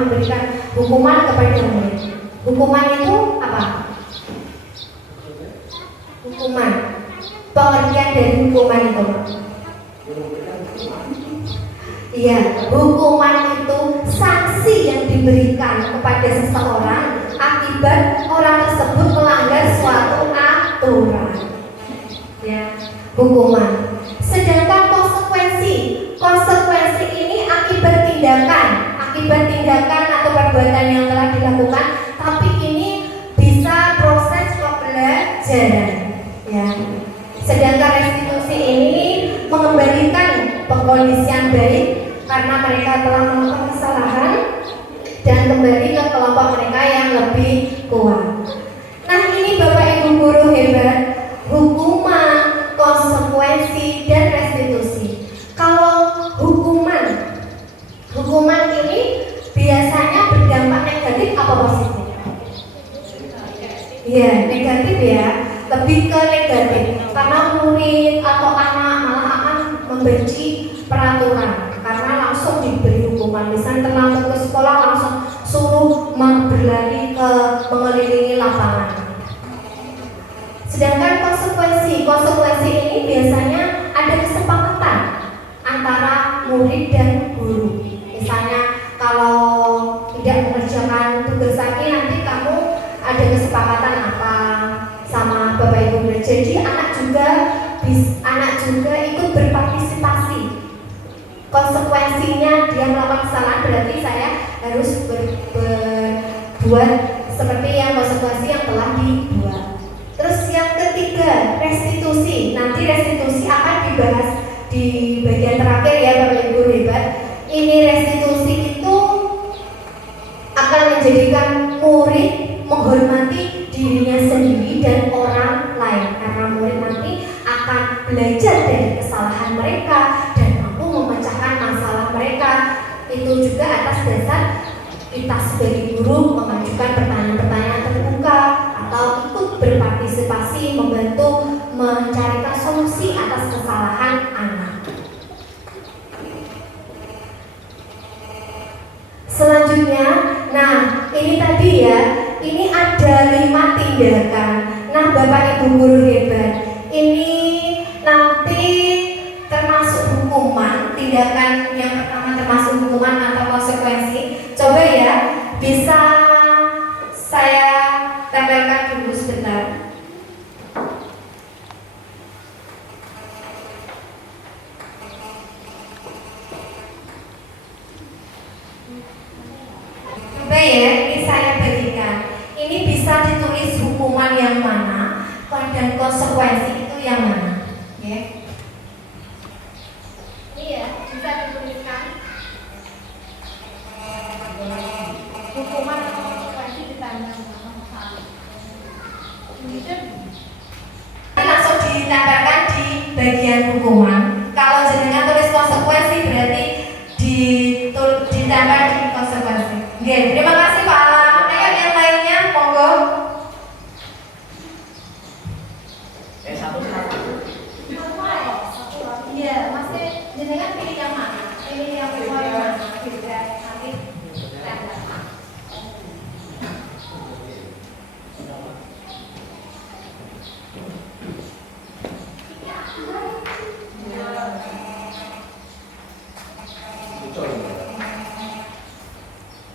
memberikan hukuman kepada murid. Hukuman itu apa? Hukuman. Pengertian dari hukuman itu. Iya, hukuman itu sanksi yang diberikan kepada seseorang akibat orang tersebut melanggar suatu aturan. Ya, hukuman. Sedangkan konsekuensi ini akibat tindakan atau perbuatan yang telah dilakukan, tapi ini bisa proses pembelajaran. Ya. Sedangkan restitusi ini mengembalikan pengkondisian baik karena mereka telah melakukan kesalahan dan kembali ke kelompok mereka yang lebih kuat. Nah, ini Bapak Ibu guru hebat, hukuman, konsekuensi, dan restitusi. Kalau hukuman ini biasanya berdampak negatif apa positif? Ya, negatif ya, lebih ke negatif karena murid atau anak malah akan membenci peraturan karena langsung diberi hukuman. Misalnya terlambat ke sekolah langsung suruh berlari ke mengelilingi lapangan. Sedangkan konsekuensi ini biasanya ada kesepakatan antara murid dan guru. Misalnya kalau tidak mengerjakan tugas lagi, nanti kamu ada kesepakatan apa sama Bapak Ibu guru. Jadi anak juga ikut berpartisipasi. Konsekuensinya dia melakukan kesalahan, berarti saya harus berbuat seperti yang konsekuensi yang telah dibuat. nanti restitusi akan dibahas di bagian terakhir ya Bapak Ibu hebat. Ini restitusi itu akan menjadikan murid menghormati dirinya sendiri dan orang lain, karena murid nanti akan belajar dari kesalahan mereka dan mampu memecahkan masalah mereka. Itu juga atas dasar kita sebagai guru mengajukan pertanyaan-pertanyaan terbuka atau ikut berpartisipasi membantu mencarikan solusi atas kesalahan anak. Selanjutnya, nah ini tadi ya, ini ada 5 tindakan. Nah Bapak Ibu guru hebat, ini nanti termasuk hukuman. Tindakan yang pertama termasuk hukuman atau konsekuensi. Coba ya, bisa saya tempelkan dulu sebentar. Coba ya, ini saya bagikan. Ini bisa ditulis hukuman yang mana dan konsekuensi itu yang mana, ya. Ini ya, bisa dituliskan hukuman atau konsekuensi ditambah langsung ditambahkan di bagian hukuman. Kalau jenengan tulis konsekuensi berarti ditambah di konsekuensi. Oke, terima kasih Pak Alam. Ayo yang lainnya, monggo. Iya, masih jenengan pilih yang mana? Pilih yang mana? Bisa nanti tanda.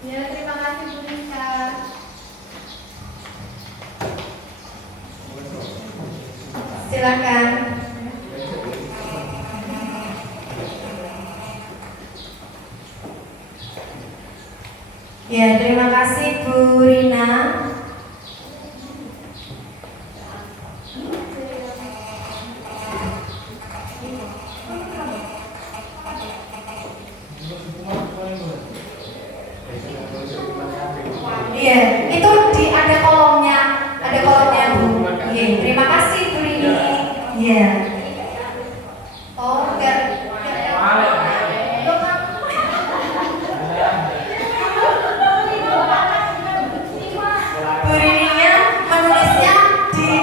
Ya, terima kasih Bu Rika. Silakan. Ya, terima kasih Bu Rina. Iya, itu ada kolomnya Bu. Iya, terima kasih Bu Rini. Iya. Oh, enggak. Bu Rininya menulisnya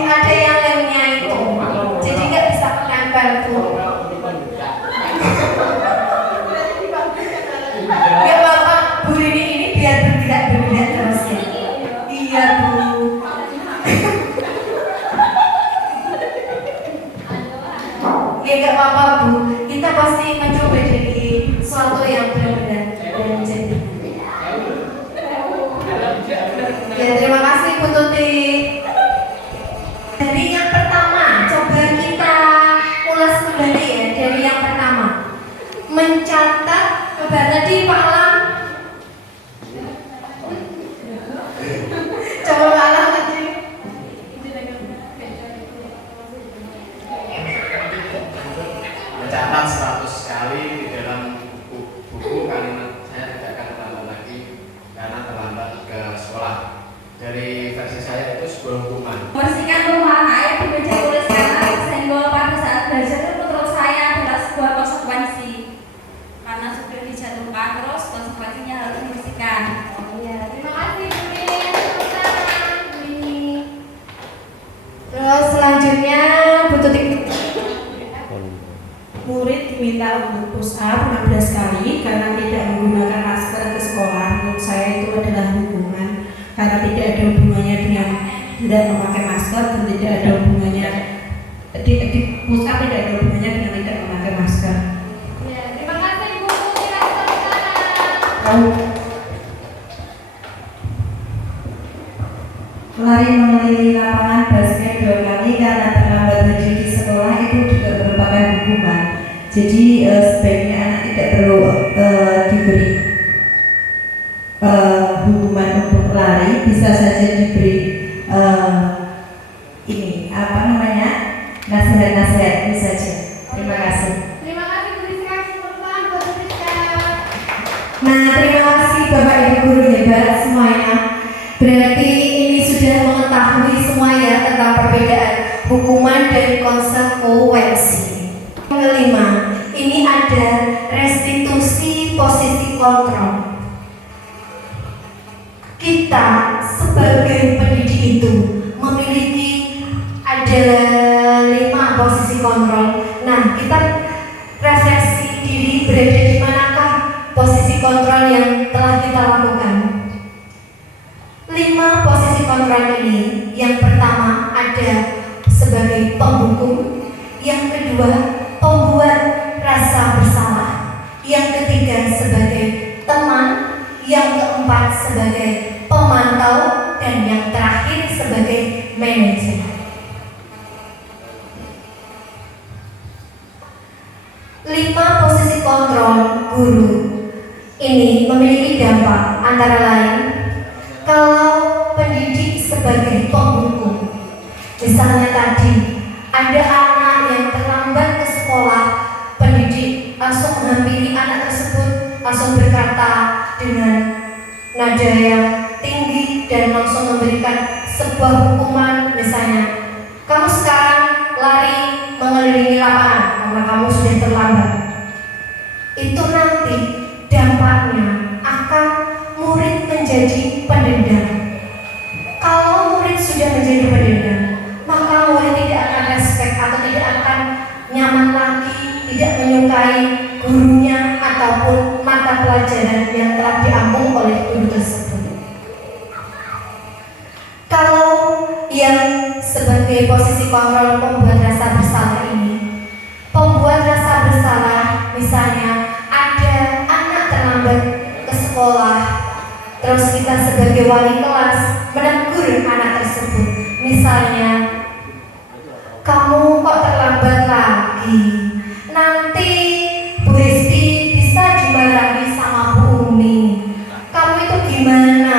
ada yang lemnya itu, jadi nggak bisa menempel Bu. Nggak apa-apa, Bu Rini ini biar bergerak terus ya. Iya Bu. Ya nggak apa-apa Bu, kita pasti mencoba jadi sesuatu yang benar-benar dan jadi. Ya terima kasih Bu Tuti. Dari yang pertama, coba kita ulas kembali ya. Dari yang pertama, mencatat coba tadi Pak Alam. Coba Pak Alam tadi. Mencatat 100 kali di dalam buku karena saya tidak akan terlambat lagi karena terlambat ke sekolah. Dari versi saya itu sebuah hukuman. Membersihkan rumah air di meja tulis karena senggol pada saat belajar itu menurut saya adalah sebuah konsekuensi karena sudah dijatuhkan, terus konsekuensinya harus dibersihkan. Oh iya, terima kasih Bu Rini. Terus selanjutnya Bu Tuti. Murid diminta untuk push up 16 kali karena tidak menggunakan masker ke sekolah. Menurut saya itu adalah hukuman karena tidak ada hubungannya dengan tidak memakai masker dan tidak ada hubungannya di push up tidak ada hubungannya dengan tidak memakai masker. Ya, terima kasih Bu. Silakan sekarang. Lari mengelilingi lapangan basket 2 kali karena terlambat hadir di sekolah itu juga merupakan hukuman. Jadi sebaiknya anak tidak perlu diberi hukuman untuk lari, bisa saja diberi ini apa namanya nasihat-nasihat ini saja. Terima kasih. Terima kasih Bu Rizka, teman-teman buat Bu Rizka. Nah, terima kasih Bapak Ibu guru hebat semuanya. Berarti ini sudah mengetahui semua ya tentang perbedaan hukuman dan konsekuensi. Yang kelima, ini ada restitusi posisi kontrol. Kita sebagai pendidik itu memiliki ada 5 posisi kontrol. Nah, kita refleksi diri berada di manakah posisi kontrol yang telah kita lakukan. 5 posisi kontrol ini, yang pertama ada sebagai penghukum, yang kedua pembuat rasa bersalah, yang ketiga sebagai teman, yang keempat sebagai pemantau, dan yang terakhir sebagai manajer. Lima posisi kontrol guru ini memiliki dampak antara lain kalau pendidik sebagai penghukum. Misalnya tadi ada anak yang terlambat ke sekolah, pendidik langsung menghampiri anak tersebut, langsung berkata dengan nada yang tinggi dan langsung memberikan sebuah hukuman, misalnya kamu sekarang lari mengelilingi lapangan karena kamu sudah terlambat. Itu nanti dampaknya akan murid menjadi pendendam. Kalau murid sudah menjadi pendendam, maka murid tidak akan respect atau tidak akan nyaman lagi, tidak menyukai gurunya ataupun mata pelajaran yang telah diambil oleh guru tersebut. Kalau yang sebagai posisi kontrol pembuat rasa bersalah ini, pembuat rasa bersalah misalnya ada anak terlambat ke sekolah, terus kita sebagai wali kelas menegur anak tersebut, misalnya kamu kok terlambat lagi, nanti Bu Hesti bisa dimarahi sama Bu Umi. Kamu itu gimana?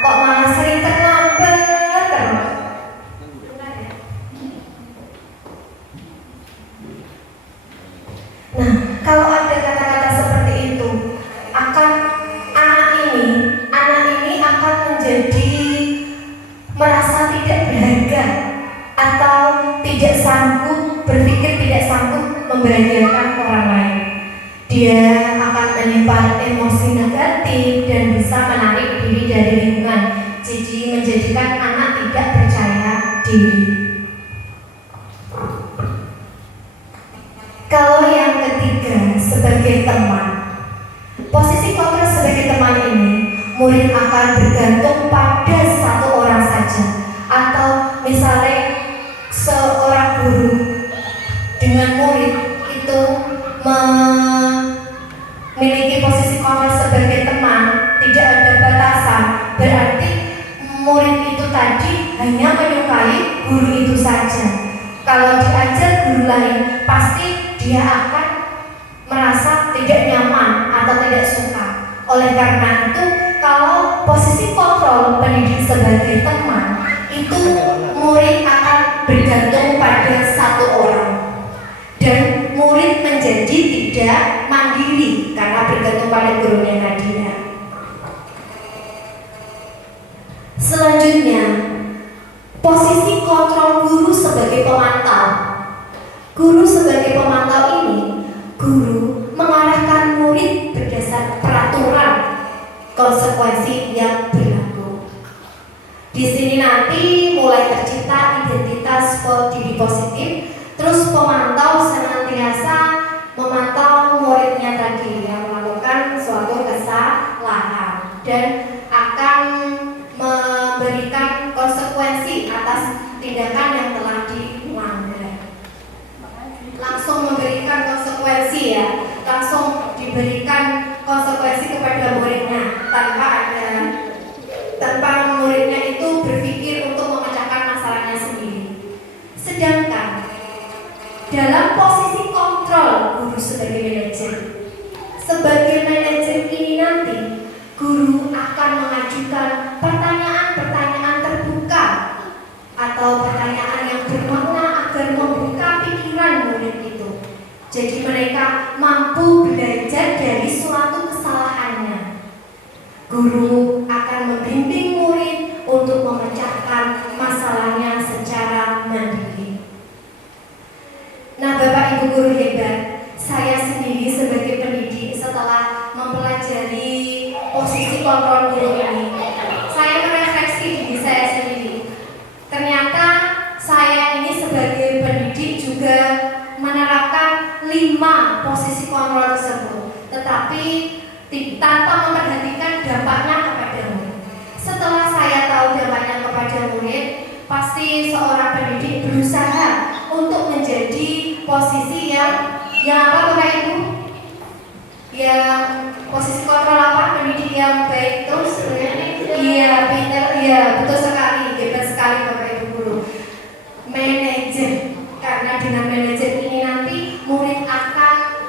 Kok malah sering terlambat terus? Nah, kalau ada kata-kata seperti itu, akan anak ini akan menjadi merasa tidak berharga atau tidak sanggup, berpikir tidak sanggup membahagiakan orang lain. Dia akan menyimpan emosi negatif dan bisa menarik diri dari lingkungan, jadi menjadikan anak tidak percaya diri. Kalau yang ketiga sebagai teman, posisi kontrol sebagai teman ini, murid akan bergantung pada satu orang saja, atau misalnya seorang guru dengan murid itu memiliki posisi kontrol sebagai teman, tidak ada batasan, berarti murid itu tadi hanya menyukai guru itu saja. Kalau diajar guru lain, pasti dia akan merasa tidak nyaman atau tidak suka. Oleh karena itu, kalau posisi kontrol pendidik sebagai teman, itu murid akan bergantung pada satu orang, dan murid menjadi tidak mandiri karena bergantung pada gurunya tadi. Selanjutnya, posisi kontrol guru sebagai pemantau. Guru sebagai pemantau ini, guru mengarahkan murid berdasar peraturan konsekuensi yang berlaku. Di sini nanti mulai tercipta identitas diri positif. Terus pemantau senantiasa memantau muridnya tadi yang melakukan suatu kesalahan dan akan memberikan konsekuensi atas tindakan yang telah dilanggar. Langsung memberikan konsekuensi ya, langsung diberikan konsekuensi kepada muridnya tanpa muridnya itu berpikir untuk memecahkan masalahnya sendiri. Sedangkan dalam posisi kontrol guru sebagai manajer ini nanti guru akan mengajukan pertanyaan-pertanyaan terbuka atau pertanyaan yang bermakna agar membuka guru akan membimbing murid untuk memecahkan masalahnya secara mandiri. Nah, Bapak Ibu guru hebat, saya sendiri sebagai pendidik setelah mempelajari posisi kontrol guru ini, saya merefleksi diri saya sendiri. Ternyata saya ini sebagai pendidik juga menerapkan 5 posisi kontrol tersebut, tetapi tanpa memperhatikan dampaknya kepada murid. Setelah saya tahu dampaknya kepada murid, pasti seorang pendidik berusaha untuk menjadi posisi yang apa Bapak Ibu? Yang posisi kontrol apa? Pendidik yang baik itu sebenarnya? Iya, pintar, iya, betul sekali, hebat sekali Bapak Ibu guru. Manajer, karena dengan manajer ini nanti murid akan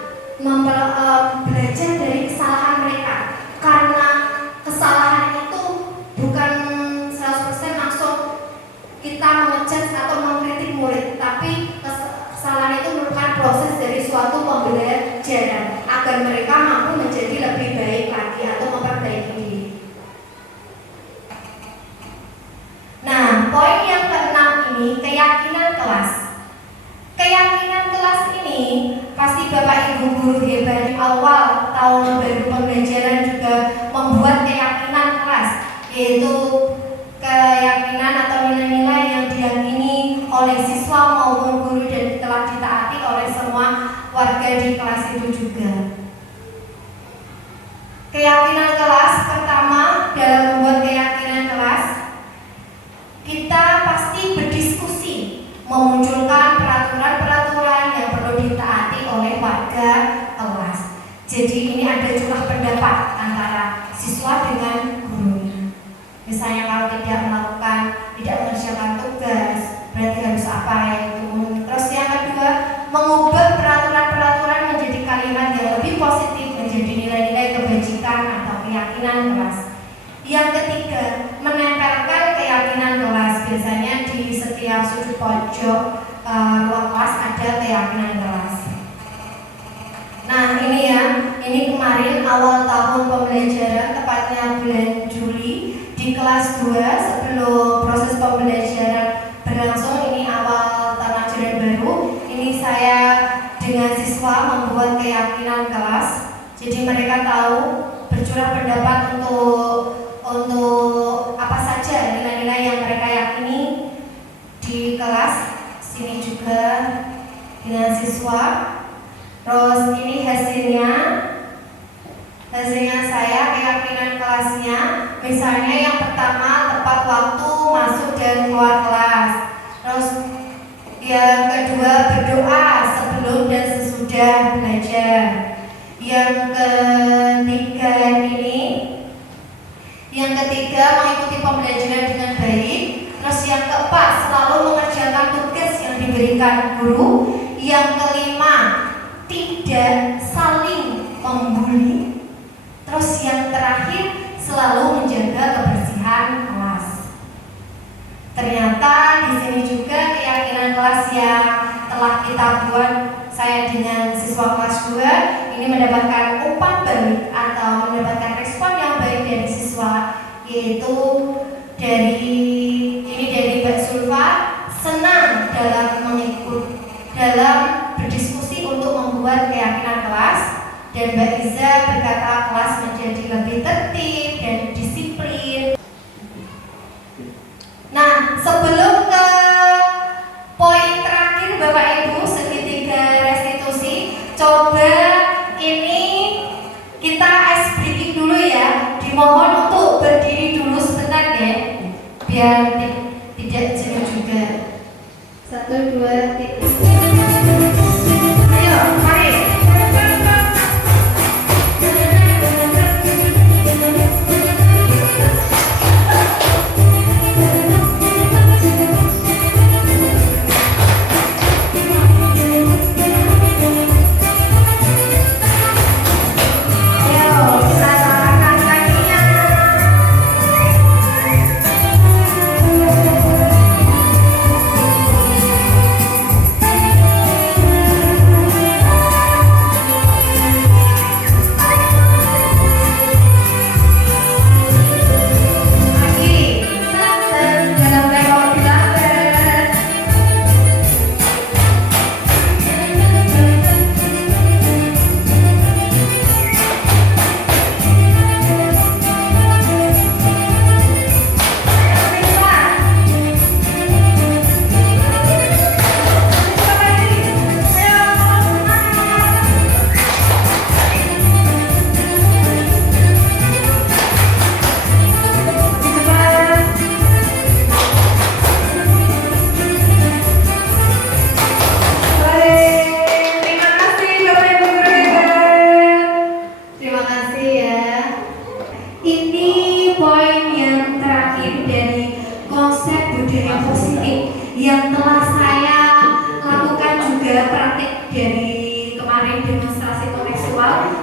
belajar dari kesalahan mereka, karena kesalahan itu bukan 100% langsung kita mengejudge atau mengkritik murid, tapi kesalahan itu merupakan proses dari suatu pembelajaran agar mereka mampu menjadi lebih baik lagi atau memperbaiki diri. Nah, poin yang ke-6 ini, keyakinan kelas. Keyakinan kelas ini pasti Bapak Ibu guru hebat di awal tahun baru pembelajaran juga membuat keyakinan kelas, yaitu keyakinan atau nilai-nilai yang diyakini oleh siswa maupun guru dan telah ditaati oleh semua warga di kelas itu juga. Keyakinan kelas pertama, dalam membuat keyakinan kelas, kita pasti berdiskusi, memunculkan peraturan-peraturan yang perlu ditaati oleh warga kelas. Jadi ini ada curah pendapat antara siswa dengan gurunya. Misalnya kalau tidak mengerjakan tugas, berarti harus apa ya itu. Terus yang kedua, mengubah peraturan-peraturan menjadi kalimat yang lebih positif, menjadi nilai-nilai kebajikan atau keyakinan kelas. Yang ketiga, menempelkan keyakinan kelas. Biasanya di setiap sudut pojok ruang kelas ada keyakinan kelas. Nah ini ya, ini kemarin awal tahun pembelajaran, tepatnya bulan Juli, di kelas 2 sebelum proses pembelajaran berlangsung, ini awal tahun ajaran baru, ini saya dengan siswa membuat keyakinan kelas. Jadi mereka tahu bercurah pendapat untuk apa saja nilai-nilai yang mereka yakini di kelas. Sini juga dengan siswa. Terus ini hasilnya saya keyakinan kelasnya. Misalnya yang pertama, tepat waktu masuk dan keluar kelas. Terus yang kedua, berdoa sebelum dan sesudah belajar. Yang ketiga mengikuti pembelajaran dengan baik. Terus yang keempat, selalu mengerjakan tugas yang diberikan guru. Yang kelima, tidak saling membuli. Terus yang terakhir, selalu menjaga kebersihan kelas. Ternyata di sini juga keyakinan kelas yang telah kita buat, saya dengan siswa kelas 2 ini mendapatkan umpan balik atau mendapatkan respon yang baik dari siswa, yaitu dari Mbak Sulfa, senang dalam berdiskusi untuk membuat keyakinan kelas, dan Mbak Iza berkata kelas menjadi lebih tertib dan disiplin. Nah, sebelum ke poin terakhir Bapak Ibu, segitiga restitusi, coba ini kita ice breaking dulu ya. Dimohon untuk berdiri dulu sebentar ya, biar tidak jenuh juga. 1, 2, 3. Ayo, mari.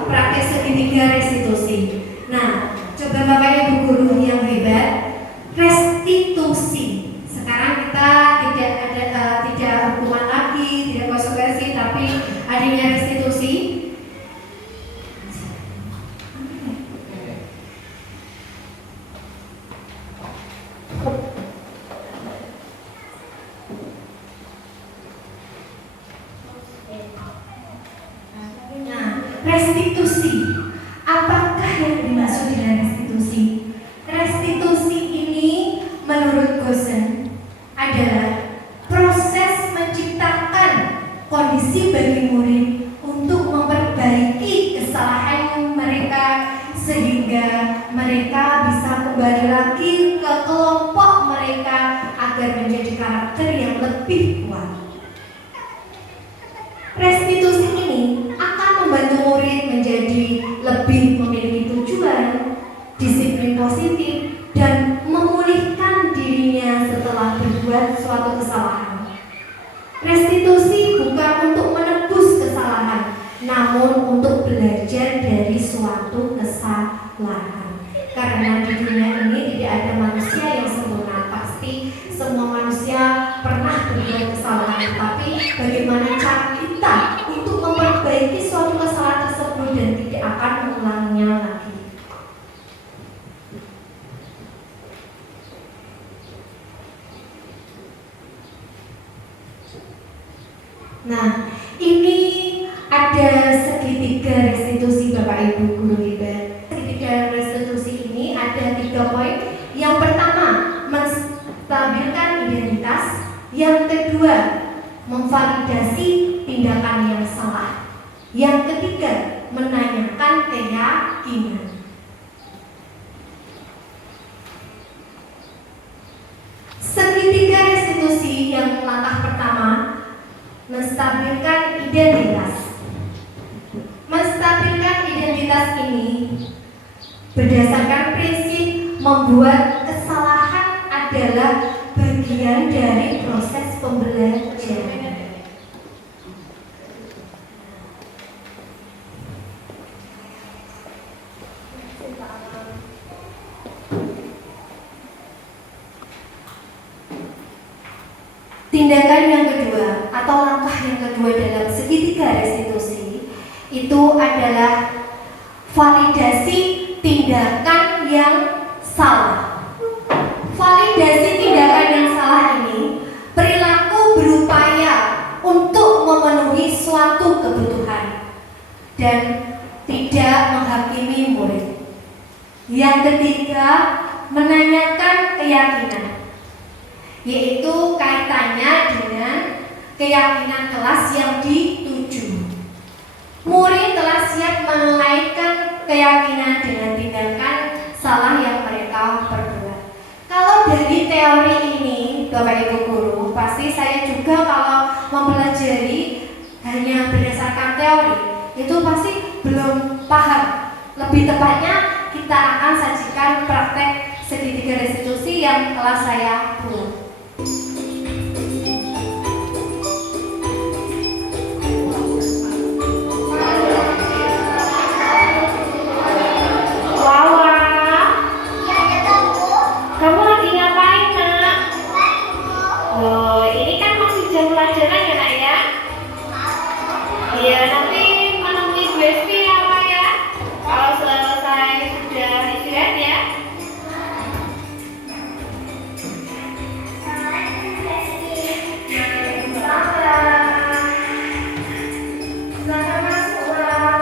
praktek segitiga restitusi. Nah, coba Bapak Ibu guru yang hebat, restitusi. Sekarang kita tidak hukuman lagi, tidak konsekuensi, tapi adanya restitusi. Restitusi. Apakah yang dimaksud dengan restitusi? Restitusi ini menurut Gosen adalah proses menciptakan kondisi bagi murid untuk memperbaiki kesalahan mereka sehingga mereka bisa kembali lagi ke kelompok mereka agar menjadi karakter yang lebih kuat. Restitusi ini akan membantu murid menjadi lebih memiliki tujuan, disiplin positif, dan memulihkan dirinya setelah berbuat suatu kesalahan. Restitusi bukan untuk menebus kesalahan, namun untuk belajar dari suatu kesalahan. Karena di dunia ini tidak ada manusia yang sempurna. Pasti semua manusia pernah berbuat kesalahan, tapi bagaimana cara kita untuk memperbaiki suatu kesalahan tersebut dan tidak akan mengulanginya lagi. Nah, ini ada segitiga restitusi Bapak Ibu guru hebat. Segitiga restitusi ini ada 3 poin. Yang pertama, menstabilkan identitas. Yang kedua, memvalidasi tindakan yang salah. Yang ketiga, menanyakan keyakinan. Segitiga restitusi yang langkah pertama, menstabilkan identitas. Menstabilkan identitas ini berdasarkan prinsip membuat kesalahan adalah bagian dari proses pembelajaran. Tindakan yang kedua atau langkah yang kedua dalam segitiga restitusi itu adalah validasi tindakan yang salah. Validasi tindakan yang salah ini perilaku berupaya untuk memenuhi suatu kebutuhan dan tidak menghakimi murid. Yang ketiga, menanyakan keyakinan, yaitu kaitannya dengan keyakinan kelas yang dituju. Murid telah siap mengaitkan keyakinan dengan tindakan salah yang mereka perbuat. Kalau dari teori ini, Bapak Ibu guru, pasti saya juga kalau mempelajari hanya berdasarkan teori, itu pasti belum paham. Lebih tepatnya, kita akan sajikan praktek segitiga restitusi yang telah saya buat. Kamu lagi ngapain, Nak? Loh, ini kan masih jam pelajaran ya, Nak ya? Iya, nanti menemui Bu Esti ya, Pak ya? Kalau selesai sudah istirahat ya? Selamat masuk, Pak.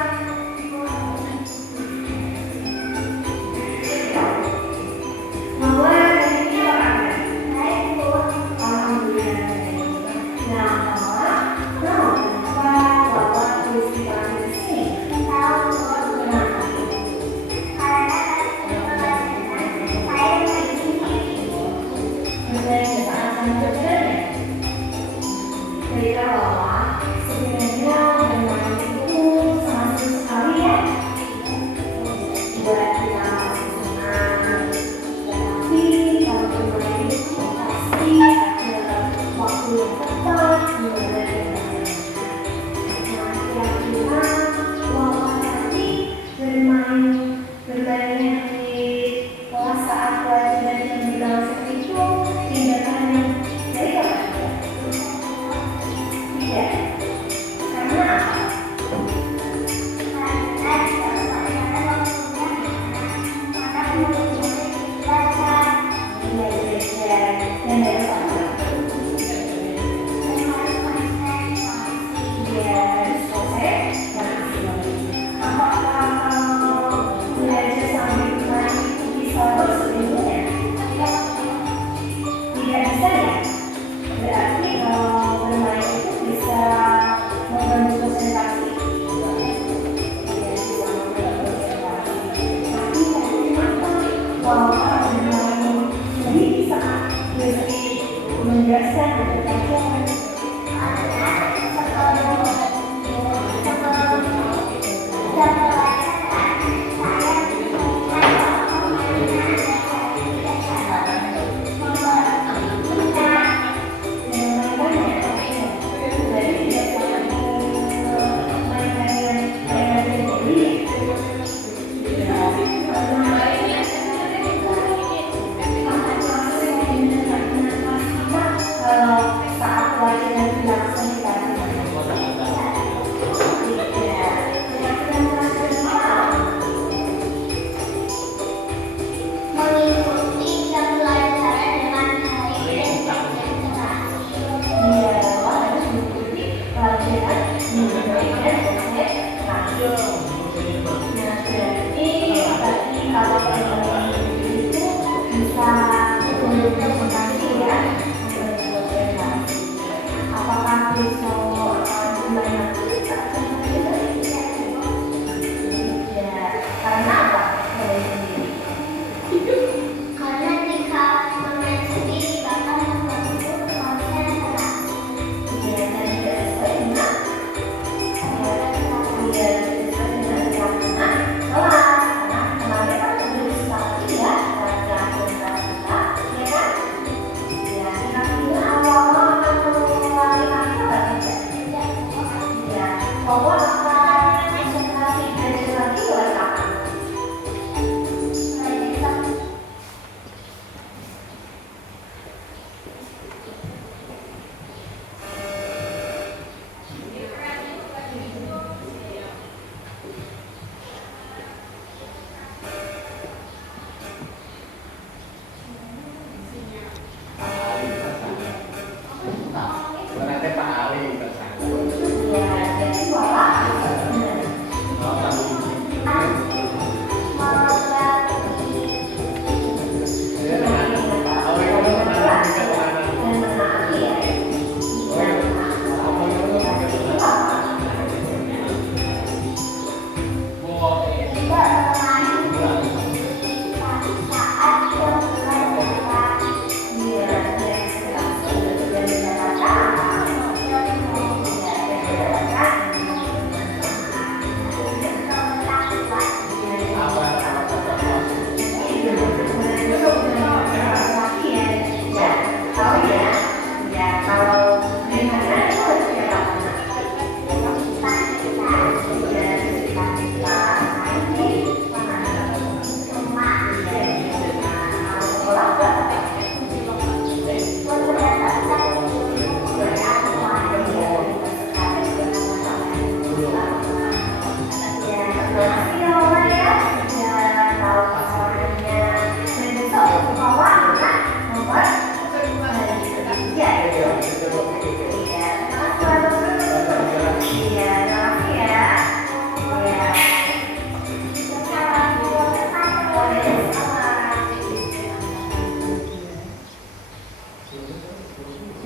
apakah besok akan kembali lagi tidak? Karena apa? Dari sendiri. Karena jika bermain sendiri bakal mengganggu konsentrasi. Iya, dan tidak sesuai dengan kelas. Karena kemarin kan sudah disepakati ya pada kita, ya kan? Ya, kira-kira awalnya akan mengulangi lagi atau tidak? Ya, pokok akan konsentrasi belajar lagi oleh kapan? Berarti Pak Ali bersama. Ya, jadi pola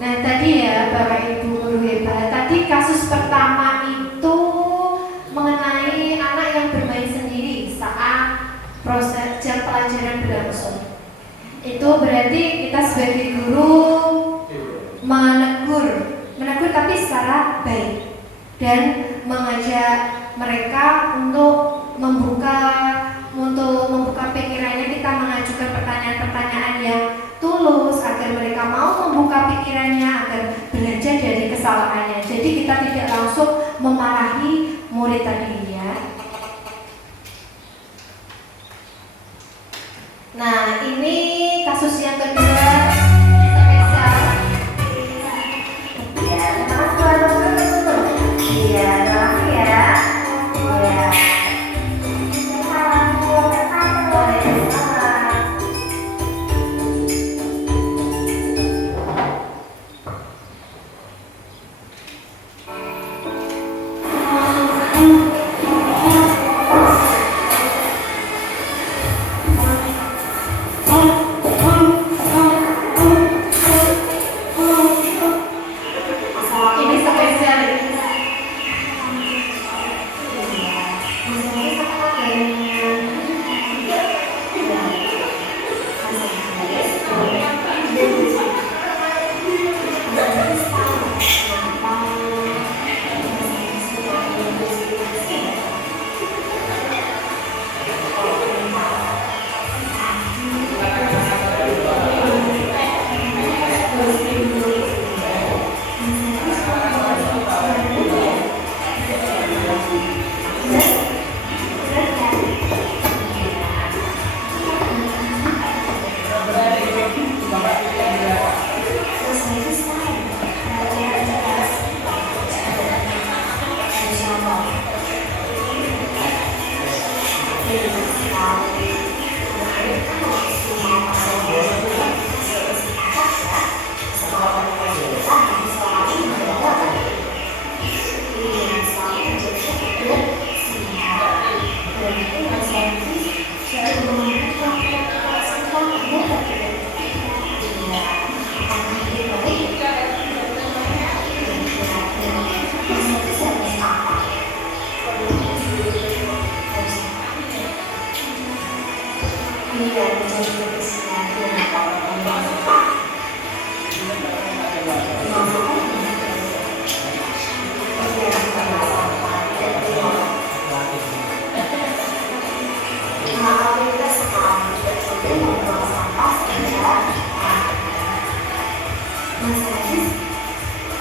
Nah tadi ya Bapak Ibu guru hebat, tadi kasus pertama itu mengenai anak yang bermain sendiri saat proses jam pelajaran berlangsung. Itu berarti kita sebagai guru menegur tapi secara baik dan mengajak mereka untuk membuka pikirannya. Kita mengajukan pertanyaan-pertanyaan yang tulus agar mereka mau membuka pikirannya, agar belajar dari kesalahannya. Jadi kita tidak langsung memarahi murid tadi ya. Nah ini kasus yang kedua spesial. Ya, terima kasih ya. Ya.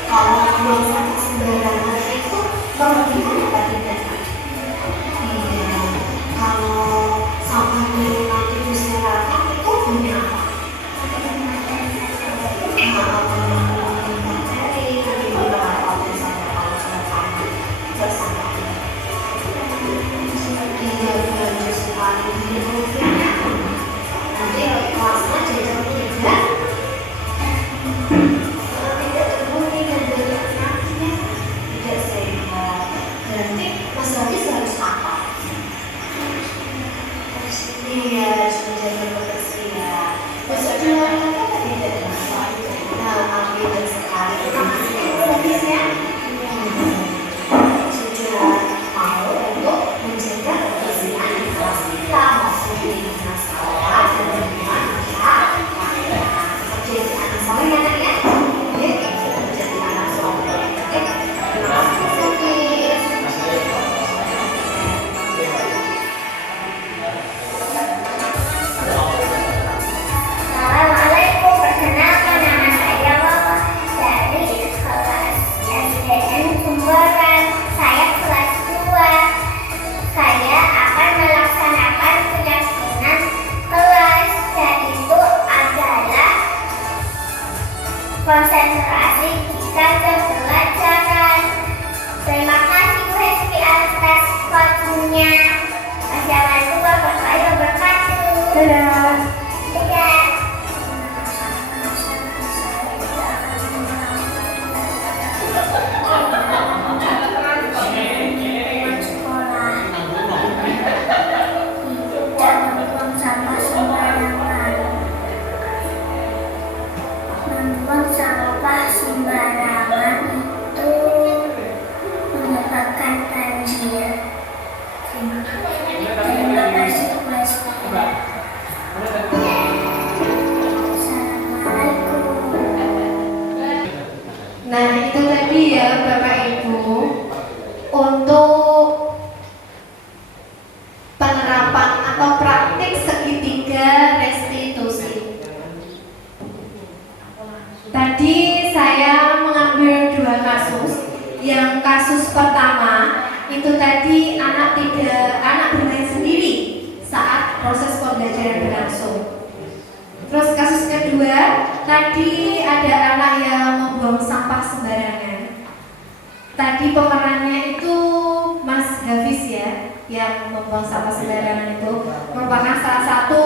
Kalau buang sampah sembarangan itu berlebihan apa tidak? Iya. Kalau sampah di rumah itu sembarangan itu punya apa? Nanti kelasnya jajan tidak terbunyi dan banyak anaknya tidak sehat. Berarti Mas Hafiz harus apa? Iya, harus menjaga kebersihan. Besok jualan apa tidak Mas? Nah, pintar sekali. Terima kasih Hafiz ya. Sudah mau untuk menjaga kebersihan di kelas kita maupun di sekolah dan lingkungan masyarakat. Jadi anak soleh ya nak ya. Oke, jadi anak soleh. Oke, terima kasih Hafiz. Assalamualaikum, perkenalkan nama saya Wawa dari kelas SDN Sumberan. Saya kelas 2. Saya akan melaksanakan keyakinan kelas, yaitu adalah konsentrasi kita ke pelajaran. Terima kasih Bu Hesti atas waktunya. Wassalamualaikum warahmatullahi wabarakatuh. Dadah. Dadah. Membuang sampah sembarangan. Membuang sampah sembarangan itu menyebabkan banjir. Terima kasih Mas. Assalamualaikum. Nah, itu tadi ya Bapak Ibu untuk penerapan atau praktik segitiga restitusi. Tadi saya mengambil 2 kasus. Yang kasus pertama itu tadi anak bermain sendiri saat proses pembelajaran berlangsung. Terus kasus kedua tadi ada anak yang membuang sampah sembarangan. Tadi pemerannya itu Mas Hafiz ya, yang membuang sampah sembarangan itu merupakan salah satu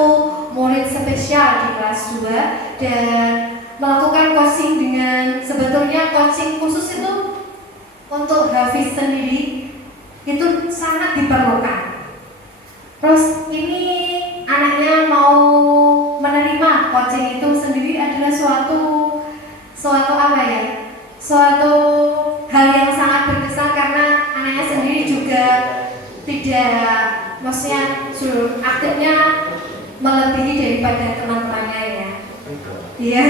murid spesial di kelas 2 dan melakukan coaching dengan sebetulnya coaching khusus itu untuk Hafiz sendiri itu sangat diperlukan. Terus ini anaknya mau menerima coaching itu sendiri adalah suatu apa ya? Suatu hal yang sangat berkesan karena anaknya sendiri juga tidak, maksudnya aktifnya melebihi daripada teman-temannya ya. Dia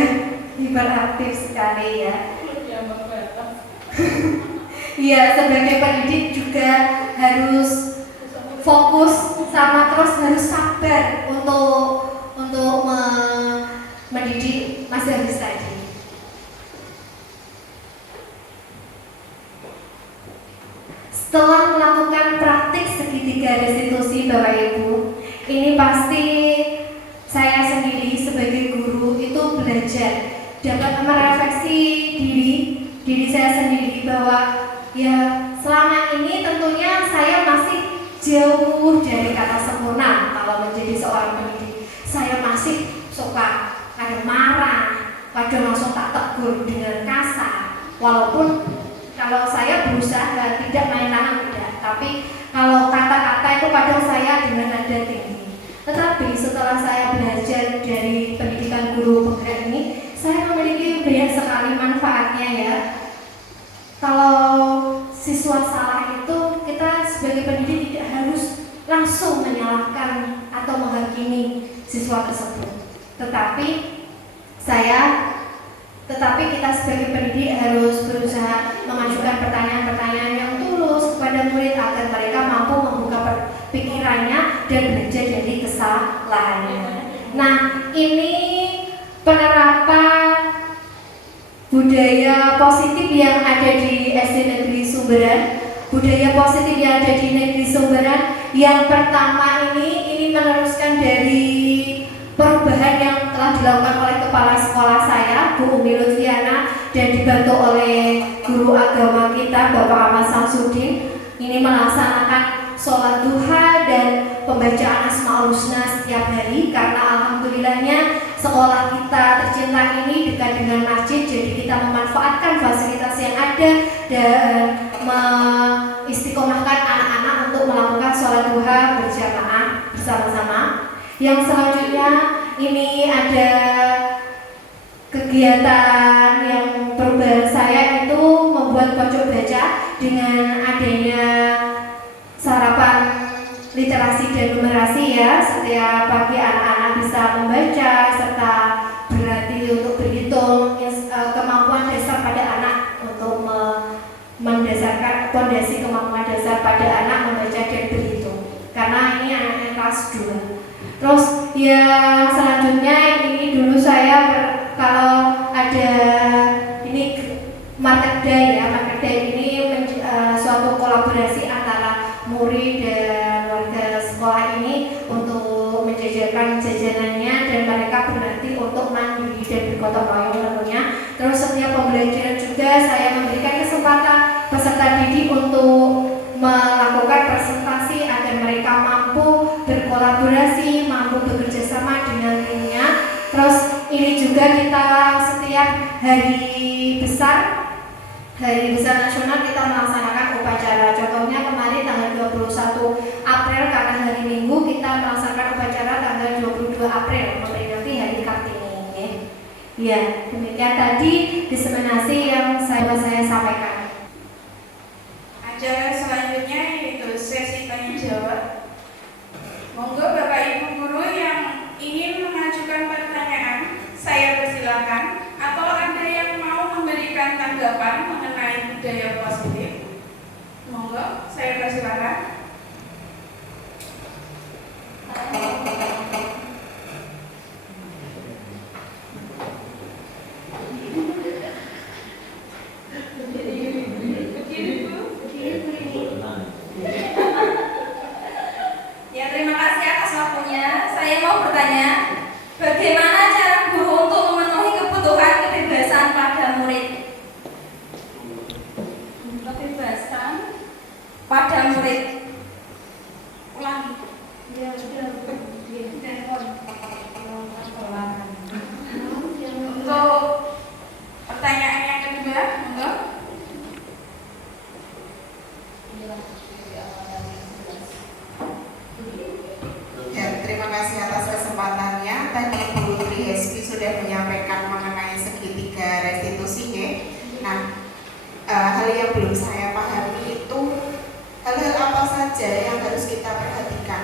hiperaktif sekali ya. Iya, sebagai pendidik juga harus fokus sama terus harus sabar untuk mendidik Mas Hafiz tadi. Setelah melakukan praktik segitiga restitusi Bapak Ibu, ini pasti saya sendiri sebagai guru itu belajar dapat merefleksi diri saya sendiri bahwa ya selama ini tentunya saya masih jauh dari kata sempurna kalau menjadi seorang pendidik. Saya masih suka kadang marah, kadang langsung tak tegur dengan kasar. Walaupun kalau saya berusaha tidak main tangan tidak, tapi kalau kata-kata itu kadang saya dengan nada tinggi. Tetapi setelah saya belajar dari pendidikan guru penggerak ini, saya memiliki banyak sekali manfaatnya ya. Kalau siswa salah itu kita sebagai pendidik tidak harus langsung menyalahkan atau menghakimi siswa tersebut. Tetapi kita sebagai pendidik harus berusaha mengajukan pertanyaan-pertanyaan yang tulus kepada murid agar mereka mampu membuka pikirannya dan belajar dari kesalahannya. Nah, ini penerapan budaya positif yang ada di SD Negeri Sumberan, budaya positif yang ada di Negeri Sumberan. Yang pertama ini meneruskan dari perubahan yang telah dilakukan oleh kepala sekolah saya, Bu Umi Lutfiana, dan dibantu oleh guru agama kita, Bapak Ahmad Samsudin. Ini melaksanakan sholat duha dan pembacaan Asmaul Husna setiap hari, karena alhamdulillahnya sekolah kita tercinta ini dekat dengan masjid, jadi kita memanfaatkan fasilitas yang ada dan mengistiqomahkan anak-anak untuk melakukan sholat duha berjamaah bersama-sama. Yang selanjutnya ini ada kegiatan yang perubahan saya itu membuat pojok baca dengan adanya sarapan literasi dan numerasi ya. Setiap pagi anak-anak bisa membaca serta berlatih untuk berhitung, kemampuan dasar pada anak untuk mendasarkan fondasi kemampuan dasar pada anak membaca dan berhitung, karena ini anaknya kelas 2. Terus yang selanjutnya ini dulu saya kalau ada ini market day ya, market day ini suatu kolaborasi antara murid dan warga sekolah ini untuk menjajakan jajanannya, dan mereka berlatih untuk mandiri dan bergotong royong tentunya. Terus setiap pembelajaran juga saya memberikan kesempatan peserta didik untuk melakukan presentasi agar mereka mampu berkolaborasi, mampu bekerja sama dengan timnya. Terus ini juga kita setiap hari besar nasional kita melaksanakan upacara. Contohnya kemarin tanggal 21 April karena hari Minggu kita melaksanakan upacara tanggal 22 April memperingati Hari Kartini. Ya, demikian tadi diseminasi yang saya sampaikan. Acara selanjutnya yaitu sesi tanya jawab. Monggo Bapak Ibu guru yang ingin mengajukan pertanyaan, saya persilakan, atau ada yang mau memberikan tanggapan mengenai budaya positif. Monggo, saya persilakan. Ya, terima kasih atas waktunya. Saya mau bertanya, bagaimana cara guru untuk memenuhi kebutuhan kebebasan pada murid? Kebebasan pada murid. Ulangi. Untuk pertanyaan yang kedua, monggo. Ya, terima kasih atas kesempatannya. Tadi Bu Tri Hespi sudah menyampaikan mengenai segitiga restitusinya. Nah, hal yang belum saya pahami itu hal-hal apa saja yang harus kita perhatikan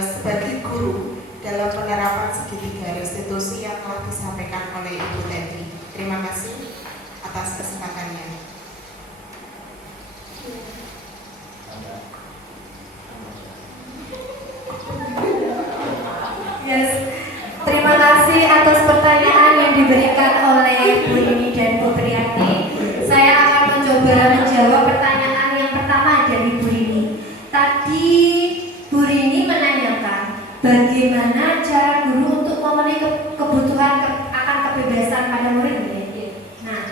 sebagai guru dalam penerapan segitiga restitusi yang telah disampaikan oleh Ibu tadi. Terima kasih atas kesempatannya. Yes. Terima kasih atas pertanyaan yang diberikan oleh Bu Rini dan Bu Triati. Saya akan mencoba menjawab pertanyaan yang pertama dari Bu Rini. Tadi Bu Rini menanyakan bagaimana cara guru untuk memenuhi kebutuhan akan kebebasan pada murid. Nah,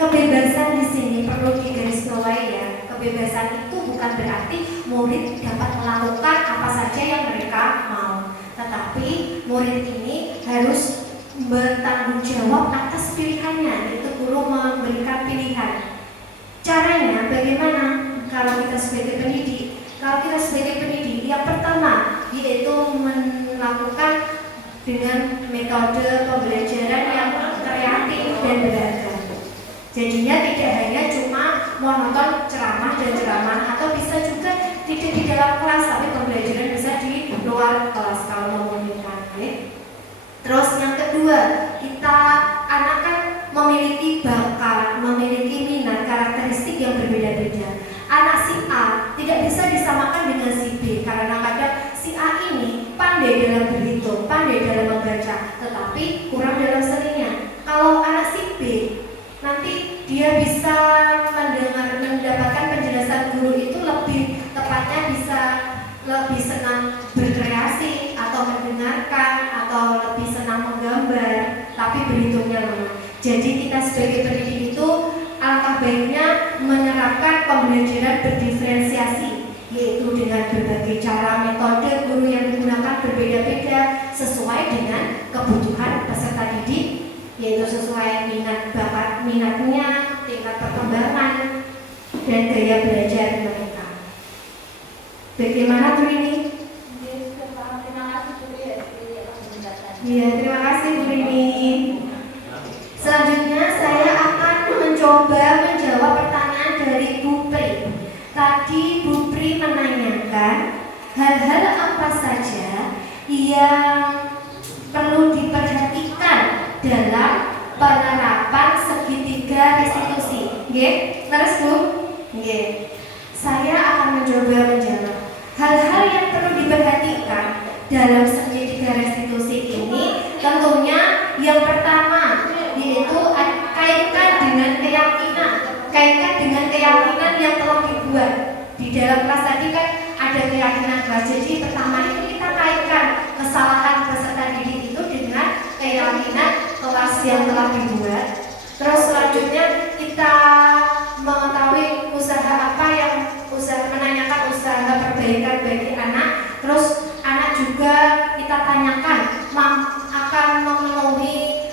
kebebasan di sini perlu digarisbawahi ya. Kebebasan itu bukan berarti murid dapat melakukan apa saja yang mereka mau, tetapi murid ini harus bertanggung jawab atas pilihannya. Itu guru memberikan pilihan. Caranya bagaimana? Kalau kita sebagai pendidik, yang pertama yaitu melakukan dengan metode pembelajaran yang kreatif dan beragam. Jadinya tidak hanya cuma monoton ceramah dan ceramah, atau bisa juga tidak di dalam kelas, tapi pembelajaran bisa di luar kelas kalau memungkinkan. Terus yang kedua, kita anak kan memiliki bakat, memiliki minat, karakteristik yang berbeda-beda. Anak si A tidak bisa disamakan dengan si B, karena kadang si A ini pandai dalam berhitung, pandai dalam membaca, tetapi kurang dalam seninya. Kalau anak si B nanti dia bisa Jadi kita sebagai pendidik itu alangkah baiknya menerapkan pembelajaran berdiferensiasi, yaitu dengan berbagai cara metode guru yang digunakan berbeda-beda sesuai dengan kebutuhan peserta didik, yaitu sesuai minat bakat minatnya, tingkat perkembangan, dan gaya belajar mereka. Bagaimana Bu Rini? Ya, terima kasih Bu Rini. Selanjutnya saya akan mencoba menjawab pertanyaan dari Bu Pri. Tadi Bu Pri menanyakan hal-hal apa saja yang perlu diperhatikan dalam penerapan segitiga restitusi. Nggih, terus Bu? Nggih. Saya akan mencoba menjawab hal-hal yang perlu diperhatikan dalam segitiga restitusi ini. Tentunya yang pertama yaitu kaitkan dengan keyakinan yang telah dibuat. Di dalam kelas tadi kan ada keyakinan kelas. Jadi pertama itu kita kaitkan kesalahan peserta didik itu dengan keyakinan kelas yang telah dibuat. Terus selanjutnya kita mengetahui usaha apa yang menanyakan usaha perbaikan bagi anak. Terus anak juga kita tanyakan akan memenuhi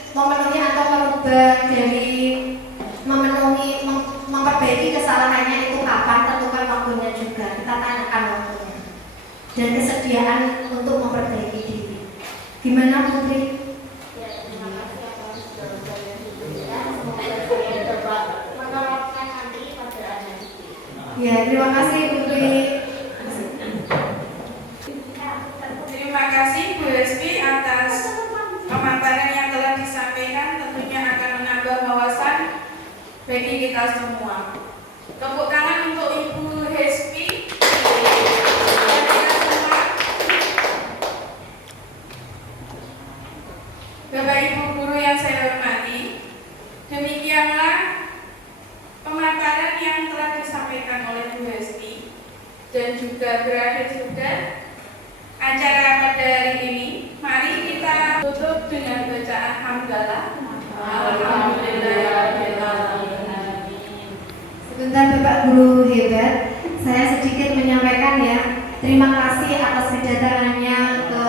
atau merubah dari memperbaiki kesalahannya itu kapan, tentukan waktunya juga. Kita tanyakan waktunya dan kesediaan untuk memperbaiki diri. Gimana Putri? Ya, terima kasih atas jawabannya juga. Semoga saya dapat menerapkan nanti pada anak. Ya, terima kasih Putri. Terima kasih Bu Hespi atas pemaparan yang telah disampaikan, tentunya akan menambah wawasan bagi kita semua. Tepuk tangan untuk Ibu Hespi dan kita semua. Bapak Ibu guru yang saya hormati, demikianlah pemaparan yang telah disampaikan oleh Bu Hespi dan juga berakhir sudah acara pada hari ini. Mari kita tutup dengan bacaan hamdalah. Alhamdulillahirabbil alamin. Sebentar Bapak Guru hebat, saya sedikit menyampaikan ya. Terima kasih atas kedatangannya ke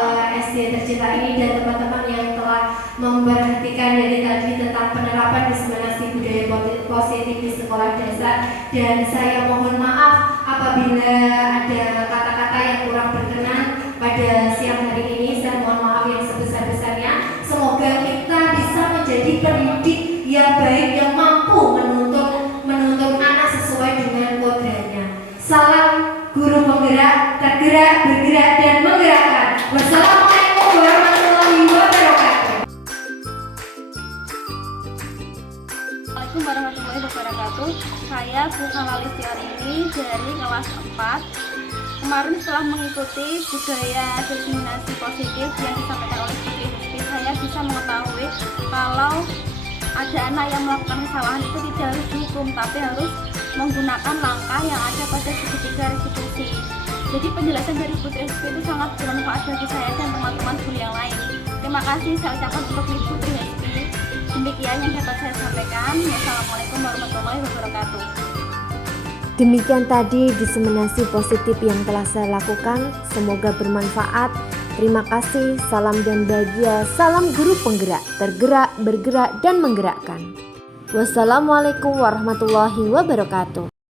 SD Tercinta ini dan teman-teman yang telah memperhatikan dari tadi tentang penerapan diseminasi budaya positif di sekolah dasar. Dan saya mohon maaf apabila ada kata-kata yang kurang berkenan pada siang hari ini. Saya mohon maaf yang sebesar-besarnya. Semoga kita bisa menjadi pendidik yang baik, yang mampu menuntut anak sesuai dengan kodratnya. Salam guru penggerak, tergerak, bergerak, dan menggerakkan. Wassalamualaikum warahmatullahi wabarakatuh. Assalamualaikum warahmatullahi wabarakatuh. Saya Bu Halalistiar ini dari kelas 4. Kemarin setelah mengikuti budaya diskriminasi positif yang disampaikan oleh Bu Hespi, saya bisa mengetahui kalau ada anak yang melakukan kesalahan itu tidak harus dihukum, tapi harus menggunakan langkah yang ada pada segitiga restitusi. Jadi penjelasan dari Bu Hespi itu sangat bermanfaat bagi saya dan teman-teman guru yang lain. Terima kasih saya ucapkan untuk Ibu Hespi. Demikian yang dapat saya sampaikan. Wassalamualaikum warahmatullahi wabarakatuh. Demikian tadi diseminasi positif yang telah saya lakukan. Semoga bermanfaat. Terima kasih. Salam dan bahagia. Salam guru penggerak, tergerak, bergerak, dan menggerakkan. Wassalamualaikum warahmatullahi wabarakatuh.